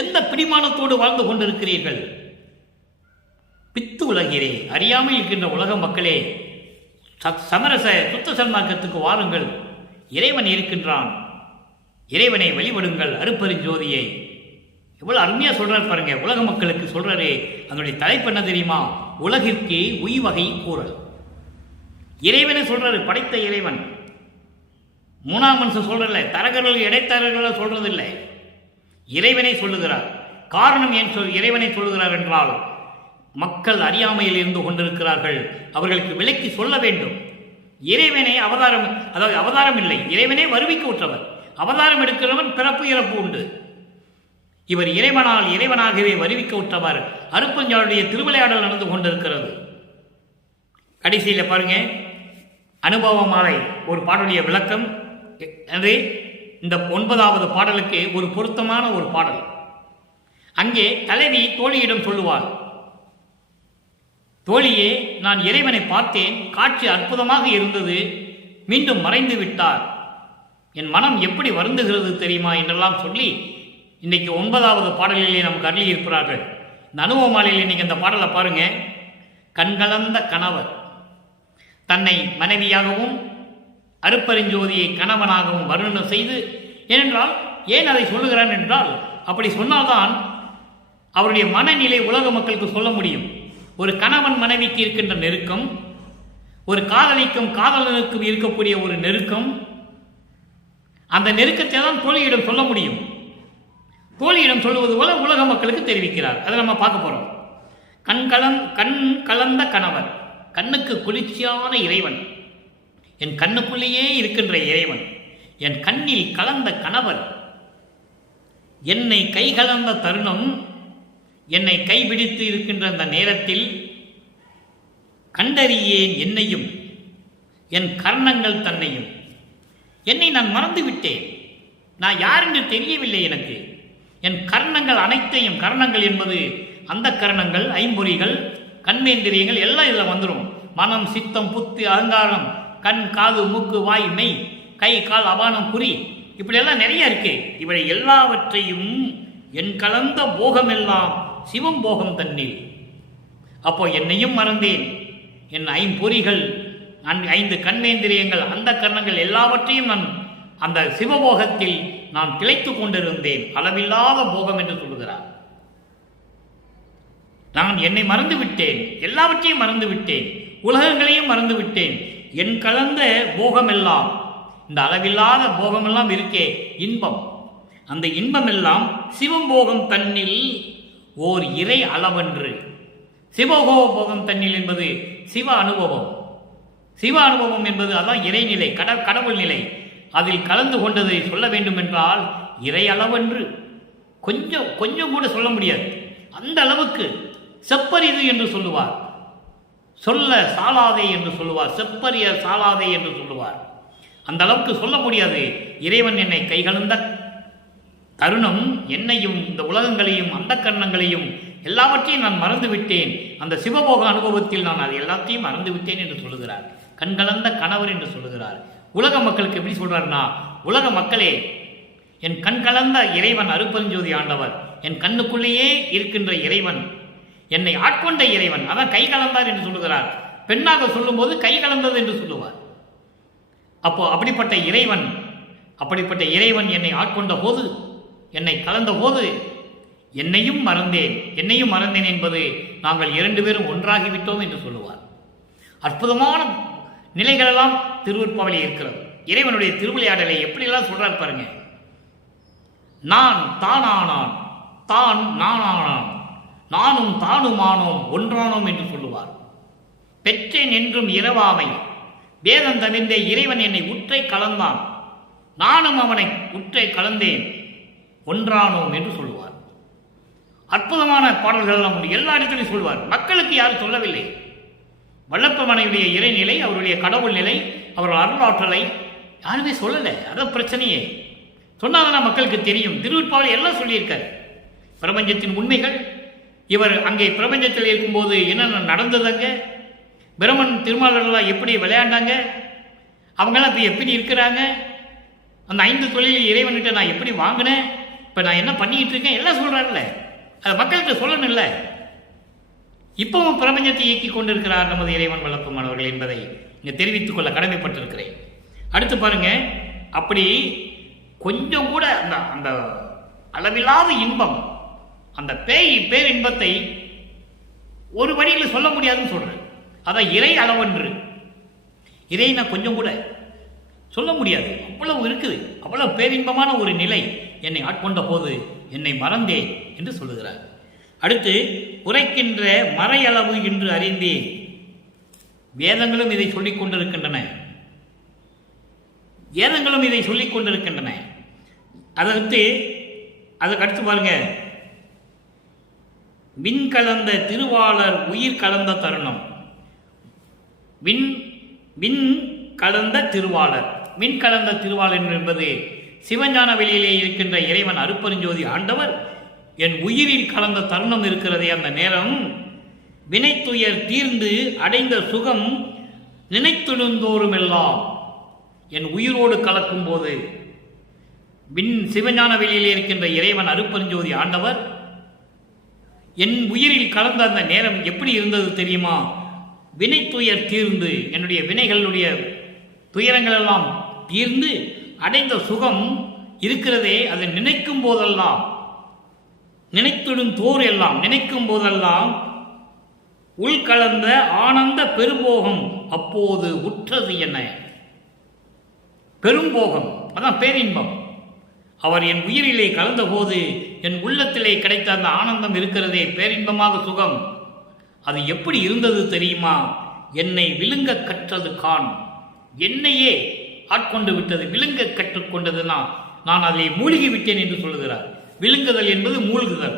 எந்த பிடிமானத்தோடு வாழ்ந்து கொண்டிருக்கிறீர்கள்? பித்து உலகிறே, அறியாமல் இருக்கின்ற உலக மக்களே, சமரச சுத்த சன்மார்க்கத்துக்கு வாருங்கள். இறைவன் இருக்கின்றான், இறைவனை வழிபடுங்கள், அருப்பெருஞ்சோதியை. எவ்வளவு அருமையா சொல்றார் பாருங்க. உலக மக்களுக்கு சொல்றாரு. அதனுடைய தலைப்பு என்ன தெரியுமா? உலகிற்கு உய்வகை கூறல். இறைவனை சொல்றாரு, படைத்த இறைவன். மூணாம் மனுஷன் சொல்றதில்லை, தரகர்கள் இடைத்தரகளை சொல்றதில்லை, இறைவனை சொல்லுகிறார். காரணம் ஏன் இறைவனை சொல்லுகிறார் என்றால், மக்கள் அறியாமையில் இருந்து கொண்டிருக்கிறார்கள், அவர்களுக்கு விலக்கி சொல்ல வேண்டும். இறைவனை அவதாரம், அதாவது அவதாரம் இல்லை, இறைவனே வருவிக்க உற்றவர். அவதாரம் எடுக்கிறவன் பிறப்பு இறப்பு உண்டு. இவர் இறைவனால் இறைவனாகவே வருவிக்க உற்றவர். அருப்பஞ்சாளுடைய திருவிளையாடல் நடந்து கொண்டிருக்கிறது. கடைசியில் பாருங்க, அனுபவ மாலை ஒரு பாடலுடைய விளக்கம். அது இந்த 9வது பாடலுக்கு ஒரு பொருத்தமான ஒரு பாடல். அங்கே தலைவி தோழியிடம் சொல்லுவாள், தோழியே, நான் இறைவனை பார்த்தேன், காட்சி அற்புதமாக இருந்தது, மீண்டும் மறைந்து விட்டார், என் மனம் எப்படி வருந்துகிறது தெரியுமா என்றெல்லாம் சொல்லி இன்னைக்கு 9வது பாடலிலே நமக்கு அருளி இருக்கிறார்கள். இந்த அனுபவ மாலையில் இன்னைக்கு அந்த பாடலை பாருங்க. கண்கலந்த கணவர் தன்னை மனைவியாகவும் அருப்பெருஞ்சோதியை கணவனாகவும் வர்ணனம் செய்து, ஏனென்றால் ஏன் அதை சொல்லுகிறான் என்றால், அப்படி சொன்னால்தான் அவருடைய மனநிலை உலக மக்களுக்கு சொல்ல முடியும். ஒரு கணவன் மனைவிக்கு இருக்கின்ற நெருக்கம், ஒரு காதலிக்கும் காதலனுக்கும் இருக்கக்கூடிய ஒரு நெருக்கம், அந்த நெருக்கத்தை தான் தோழியிடம் சொல்ல முடியும். தோழியிடம் சொல்லுவது போல உலக மக்களுக்கு தெரிவிக்கிறார். அதை நம்ம பார்க்க போறோம். கண் கலந்த கணவர், கண்ணுக்கு குளிர்ச்சியான இறைவன், என் கண்ணுக்குள்ளேயே இருக்கின்ற இறைவன், என் கண்ணில் கலந்த கணவர், என்னை கை கலந்த தருணம், என்னை கைபிடித்து இருக்கின்ற அந்த நேரத்தில் கண்டறியேன் என்னையும் என் கர்ணங்கள் தன்னையும். என்னை நான் மறந்து விட்டேன், நான் யார் என்று தெரியவில்லை எனக்கு. என் கர்ணங்கள் அனைத்தையும், கர்ணங்கள் என்பது அந்த கர்ணங்கள், ஐம்பொறிகள், கண்மேந்திரியங்கள் எல்லாம் இதில் வந்துடும். மனம், சித்தம், புத்தி, அகங்காரம், கண், காது, மூக்கு, வாய், மெய், கை, கால், அபானம், குறி, இப்படியெல்லாம் நிறைய இருக்கு. இவை எல்லாவற்றையும் என் கலந்த போகமெல்லாம் சிவம் போகம் தன்னில். அப்போ என்னையும் மறந்தேன், என் ஐம்பொறிகள், 5 கண்மேந்திரியங்கள், அந்த கர்ணங்கள் எல்லாவற்றையும் நான் அந்த சிவபோகத்தில் நான் திளைத்து கொண்டிருந்தேன். அளவில்லாத போகம் என்று சொல்லுகிறார். நான் என்னை மறந்து விட்டேன், எல்லாவற்றையும் மறந்து விட்டேன், உலகங்களையும் மறந்து விட்டேன். என் கலந்த போகமெல்லாம், இந்த அளவில்லாத போகமெல்லாம் இருக்கே இன்பம், அந்த இன்பமெல்லாம் சிவபோகம் தன்னில் ஓர் இறை அளவன்று. சிவபோகம் தன்னில் என்பது சிவ அனுபவம். சிவ அனுபவம் என்பது அதான் இறைநிலை, கடவுள் நிலை. அதில் கலந்து கொண்டதை சொல்ல வேண்டும் என்றால் இறை அளவன்று. கொஞ்சம் கூட சொல்ல முடியாது. அந்த அளவுக்கு செப்பரிது என்று சொல்லுவார், சொல்ல சாலாதே என்று சொல்லுவார், செப்பரிய சாலாதே என்று சொல்லுவார். அந்த அளவுக்கு சொல்ல முடியாது. இறைவன் என்னை கைகலந்த தருணம், என்னையும் இந்த உலகங்களையும் அந்த கர்ணங்களையும் எல்லாவற்றையும் நான் மறந்து விட்டேன். அந்த சிவபோக அனுபவத்தில் நான் அது எல்லாத்தையும் மறந்து விட்டேன் என்று சொல்லுகிறார். கண்கலந்த கணவர் என்று சொல்லுகிறார். உலக மக்களுக்கு எப்படி சொல்றாருன்னா, உலக மக்களே, என் கண் கலந்த இறைவன் அருட்பெருஞ்சோதி ஆண்டவர், என் கண்ணுக்குள்ளேயே இருக்கின்ற இறைவன், என்னை ஆட்கொண்ட இறைவன், அதான் கை கலந்தார் என்று சொல்லுகிறார். பெண்ணாக சொல்லும்போது கை கலந்தது என்று சொல்லுவார். அப்போ அப்படிப்பட்ட இறைவன் என்னை ஆட்கொண்ட போது, என்னை கலந்த போது என்னையும் மறந்தேன் என்பது நாங்கள் 2 பேரும் ஒன்றாகிவிட்டோம் என்று சொல்லுவார். அற்புதமான நிலைகளெல்லாம் திருவருட்பாவிலே இருக்கிறது. இறைவனுடைய திருவிளையாடலை எப்படியெல்லாம் சொல்றார் பாருங்க. நான் தானானான், தான் நானானான், நானும் தானுமானோம் ஒன்றானோம் என்று சொல்லுவார். பெற்றேன் என்றும் இரவாமை, வேதம் தவிர்ந்த இறைவன் என்னை உற்றை கலந்தான், நானும் அவனை உற்றை கலந்தேன், ஒன்றானோம் என்று சொல்லுவார். அற்புதமான பாடல்கள் நம்ம எல்லா இடத்திலையும் சொல்வார். மக்களுக்கு யாரும் சொல்லவில்லை. வல்லப்பமனையுடைய இறைநிலை, அவருடைய கடவுள் நிலை, அவர்கள் அருளாற்றலை யாருமே சொல்லலை. அதான் பிரச்சனையே. சொன்னாதான் மக்களுக்கு தெரியும். திருவருட்பாவில் எல்லாம் சொல்லியிருக்கார். பிரபஞ்சத்தின் உண்மைகள், இவர் அங்கே பிரபஞ்சத்தில் இருக்கும்போது என்னென்ன நடந்ததுங்க, பிரமன் திருமாலர்களாக எப்படி விளையாண்டாங்க, அவங்களாம் இப்போ எப்படி இருக்கிறாங்க, அந்த 5 தொழில் இறைவன்கிட்ட நான் எப்படி வாங்கினேன், இப்போ நான் என்ன பண்ணிக்கிட்டு இருக்கேன், எல்லாம் சொல்கிறார்ல. அதை மக்கள்கிட்ட சொல்லணும் இல்லை. இப்பவும் பிரபஞ்சத்தை இயக்கி கொண்டிருக்கிறார் நமது இறைவன் வல்லப்பமானவர்கள் என்பதை இங்கே தெரிவித்துக் கொள்ள கடமைப்பட்டிருக்கிறேன். அடுத்து பாருங்க, அப்படி கொஞ்சம் கூட அந்த அளவில்லாத இன்பம், அந்த பேரின்பத்தை ஒரு வழியில் சொல்ல முடியாதுன்னு சொல்றேன். அதான் இறை அளவன்று. இதை நான் கொஞ்சம் கூட சொல்ல முடியாது, அவ்வளவு இருக்குது. அவ்வளவு பேரின்பமான ஒரு நிலை என்னை ஆட்கொண்ட போது என்னை மறந்தேன் என்று சொல்லுகிறார். அடுத்து, உரைக்கின்ற மறையளவு என்று அறிந்தேன். வேதங்களும் இதை சொல்லிக் கொண்டிருக்கின்றன. அதற்கு அடுத்து பாருங்க, விண் கலந்த திருவாளர் உயிர் கலந்த தருணம். விண் கலந்த திருவாளர், மின் கலந்த திருவாளர் என்பது சிவஞான வெளியிலே இருக்கின்ற இறைவன் அருட்பெருஞ்சோதி ஆண்டவர் என் உயிரில் கலந்த தருணம் இருக்கிறதே, அந்த நேரம் வினைத்துயர் தீர்ந்து அடைந்த சுகம் நினைத்தெழுந்தோறும் எல்லாம் என் உயிரோடு கலக்கும் போது, சிவஞான வெளியிலே இருக்கின்ற இறைவன் அருட்பெருஞ்சோதி ஆண்டவர் என் உயிரில் கலந்த அந்த நேரம் எப்படி இருந்தது தெரியுமா? வினைத்துயர் தீர்ந்து, என்னுடைய வினைகளுடைய துயரங்களெல்லாம் தீர்ந்து அடைந்த சுகம் இருக்கிறதே, அதை நினைக்கும் போதெல்லாம், நினைத்திடும் தோர் எல்லாம் நினைக்கும் போதெல்லாம் உள்கலந்த ஆனந்த பெரும்போகம் அப்போது உற்றது என்ன? பெரும்போகம், அதான் பேரின்பம். அவர் என் உயிரிலே கலந்த போது என் உள்ளத்திலே கிடைத்த அந்த ஆனந்தம் இருக்கிறதே, பேரின்பமாக சுகம், அது எப்படி இருந்தது தெரியுமா? என்னை விழுங்க கற்றது கான், என்னையே ஆட்கொண்டு விட்டது. விழுங்க கற்றுக்கொண்டதுன்னா நான் அதிலே மூழ்கி விட்டேன் என்று சொல்லுகிறார். விழுங்குதல் என்பது மூழ்குதல்.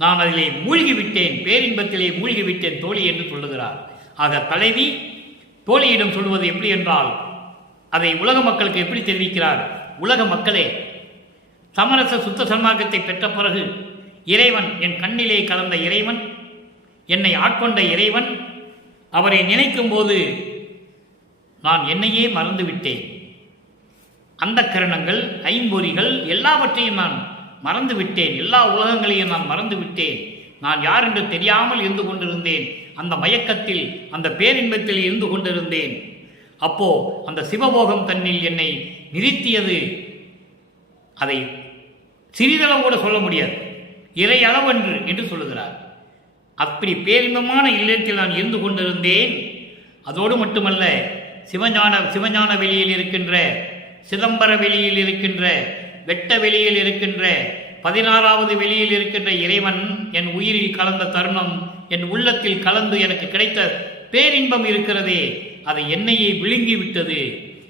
நான் அதிலே மூழ்கி விட்டேன், பேரின்பத்திலே மூழ்கி விட்டேன் தோழி என்று சொல்லுகிறார். ஆக தலைவி தோழியிடம் சொல்வது எப்படி என்றால், அதை உலக மக்களுக்கு எப்படி தெரிவிக்கிறார்? உலக மக்களே, சமரச சுத்த சன்மார்க்கத்தை பெற்ற பிறகு இறைவன், என் கண்ணிலே கலந்த இறைவன், என்னை ஆட்கொண்ட இறைவன், அவரை நினைக்கும் போது நான் என்னையே மறந்துவிட்டேன். அந்த கரணங்கள், ஐம்பொறிகள் எல்லாவற்றையும் நான் மறந்துவிட்டேன். எல்லா உலகங்களையும் நான் மறந்துவிட்டேன். நான் யார் என்று தெரியாமல் இருந்து கொண்டிருந்தேன். அந்த மயக்கத்தில், அந்த பேரின்பத்தில் இருந்து கொண்டிருந்தேன். அப்போ அந்த சிவபோகம் தன்னில் என்னை நிறுத்தியது. அதை சிறிதளவு கூட சொல்ல முடியாது, இறை அளவென்று என்று சொல்லுகிறார். அப்படி இல்லத்தில் நான் இருந்து கொண்டிருந்தேன். அதோடு மட்டுமல்ல, சிவஞான வெளியில் இருக்கின்ற, சிதம்பர வெளியில் இருக்கின்ற, வெட்ட வெளியில் இருக்கின்ற, 16வது வெளியில் இருக்கின்ற இறைவன் என் உயிரில் கலந்த தருணம், என் உள்ளத்தில் கலந்து எனக்கு கிடைத்த பேரின்பம் இருக்கிறதே, அதை என்னையே விழுங்கி விட்டது.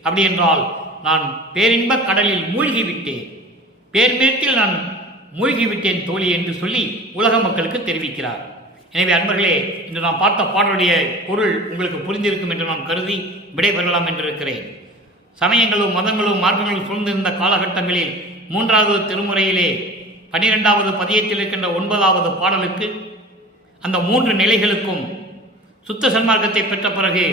அப்படி என்றால் நான் பேரின்ப கடலில் மூழ்கிவிட்டேன், பேர்மேட்டில் நான் மூழ்கிவிட்டேன் தோழி என்று சொல்லி உலக மக்களுக்கு தெரிவிக்கிறார். எனவே அன்பர்களே, இன்று நாம் பார்த்த பாடலுடைய பொருள் உங்களுக்கு புரிந்திருக்கும் என்று நான் கருதி விடைபெறலாம் என்றிருக்கிறேன். சமயங்களும் மதங்களும் மார்க்கங்களும் சூழ்ந்திருந்த காலகட்டங்களில் 3வது திருமுறையிலே 12வது பதியத்தில் இருக்கின்ற 9வது பாடலுக்கு, அந்த 3 நிலைகளுக்கும் சுத்த சன்மார்க்கத்தை பெற்ற பிறகு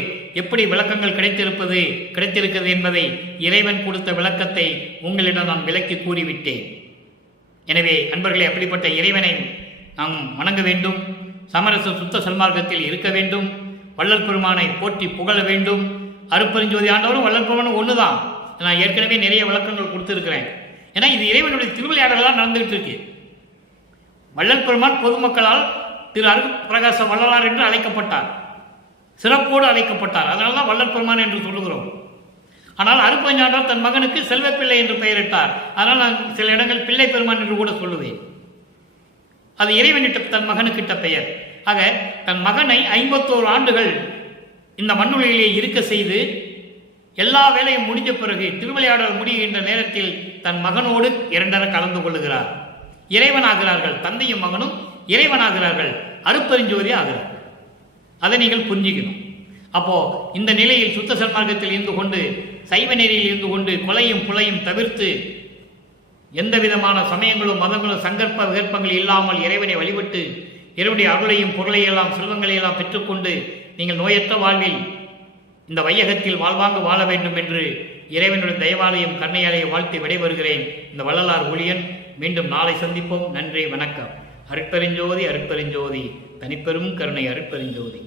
எப்படி விளக்கங்கள் கிடைத்திருக்கிறது என்பதை இறைவன் கொடுத்த விளக்கத்தை உங்களிடம் நான் விளக்கி கூறிவிட்டேன். எனவே அன்பர்களே, அப்படிப்பட்ட இறைவனை நாம் வணங்க வேண்டும், சமரச சுத்த சன்மார்க்கத்தில் இருக்க வேண்டும், வள்ளல் பெருமானை போற்றி புகழ வேண்டும். அருட்பெருஞ்சோதி ஆண்டவரும் வள்ளல் பெருமானும் ஒன்று தான். நான் ஏற்கனவே நிறைய விளக்கங்கள் கொடுத்துருக்கிறேன். ஏன்னா இது இறைவனுடைய திருவிளையாடலாம் நடந்துகிட்டு இருக்கு. வள்ளல் பெருமான் பொதுமக்களால் திரு அருட்பிரகாச வள்ளலார் என்று அழைக்கப்பட்டார், சிறப்போடு அழைக்கப்பட்டார். அதனால தான் வள்ளல் பெருமான் என்று சொல்லுகிறோம். ஆனால் அருட்பெருஞ்சாண்டவர் தன் மகனுக்கு செல்வப்பிள்ளை என்று பெயரிட்டார். அதனால் நான் சில இடங்கள் பிள்ளை பெருமான் என்று கூட சொல்லுவேன். அது இறைவனிட்ட தன் மகனுக்கிட்ட பெயர். ஆக தன் மகனை 51 ஆண்டுகள் இந்த மண்ணுலையிலே இருக்க செய்து, எல்லா வேலையும் முடிஞ்ச பிறகு திருவிளையாடல் முடிகின்ற நேரத்தில் தன் மகனோடு 2 கலந்து கொள்ளுகிறார். இறைவனாகிறார்கள், தந்தையும் மகனும் இறைவனாகிறார்கள், அருட்பெருஞ்சோதி ஆகிறார்கள். அதை நீங்கள் புரிஞ்சுக்கணும். அப்போ இந்த நிலையில் சுத்த சன்மார்க்கத்தில் இருந்து கொண்டு, சைவ நெறியில் இருந்து கொண்டு, கொலையும் புலையும் தவிர்த்து, எந்த விதமான சமயங்களும் மதங்களும் சங்கற்ப விகற்பங்கள் இல்லாமல் இறைவனை வழிபட்டு, இறைவனுடைய அருளையும் பொருளையெல்லாம் செல்வங்களையெல்லாம் பெற்றுக்கொண்டு நீங்கள் நோயற்ற வாழ்வில் இந்த வையகத்தில் வாழ்வாங்க வாழ வேண்டும் என்று இறைவனுடைய தயவாலயம் கருணையாலயம் வாழ்த்து விடைபெறுகிறேன். இந்த வள்ளலார் ஊழியன். மீண்டும் நாளை சந்திப்போம். நன்றி, வணக்கம். அருட்பெருஞ்சோதி, அருட்பெருஞ்சோதி, தனிப்பெரும் கருணை அருட்பெருஞ்சோதி.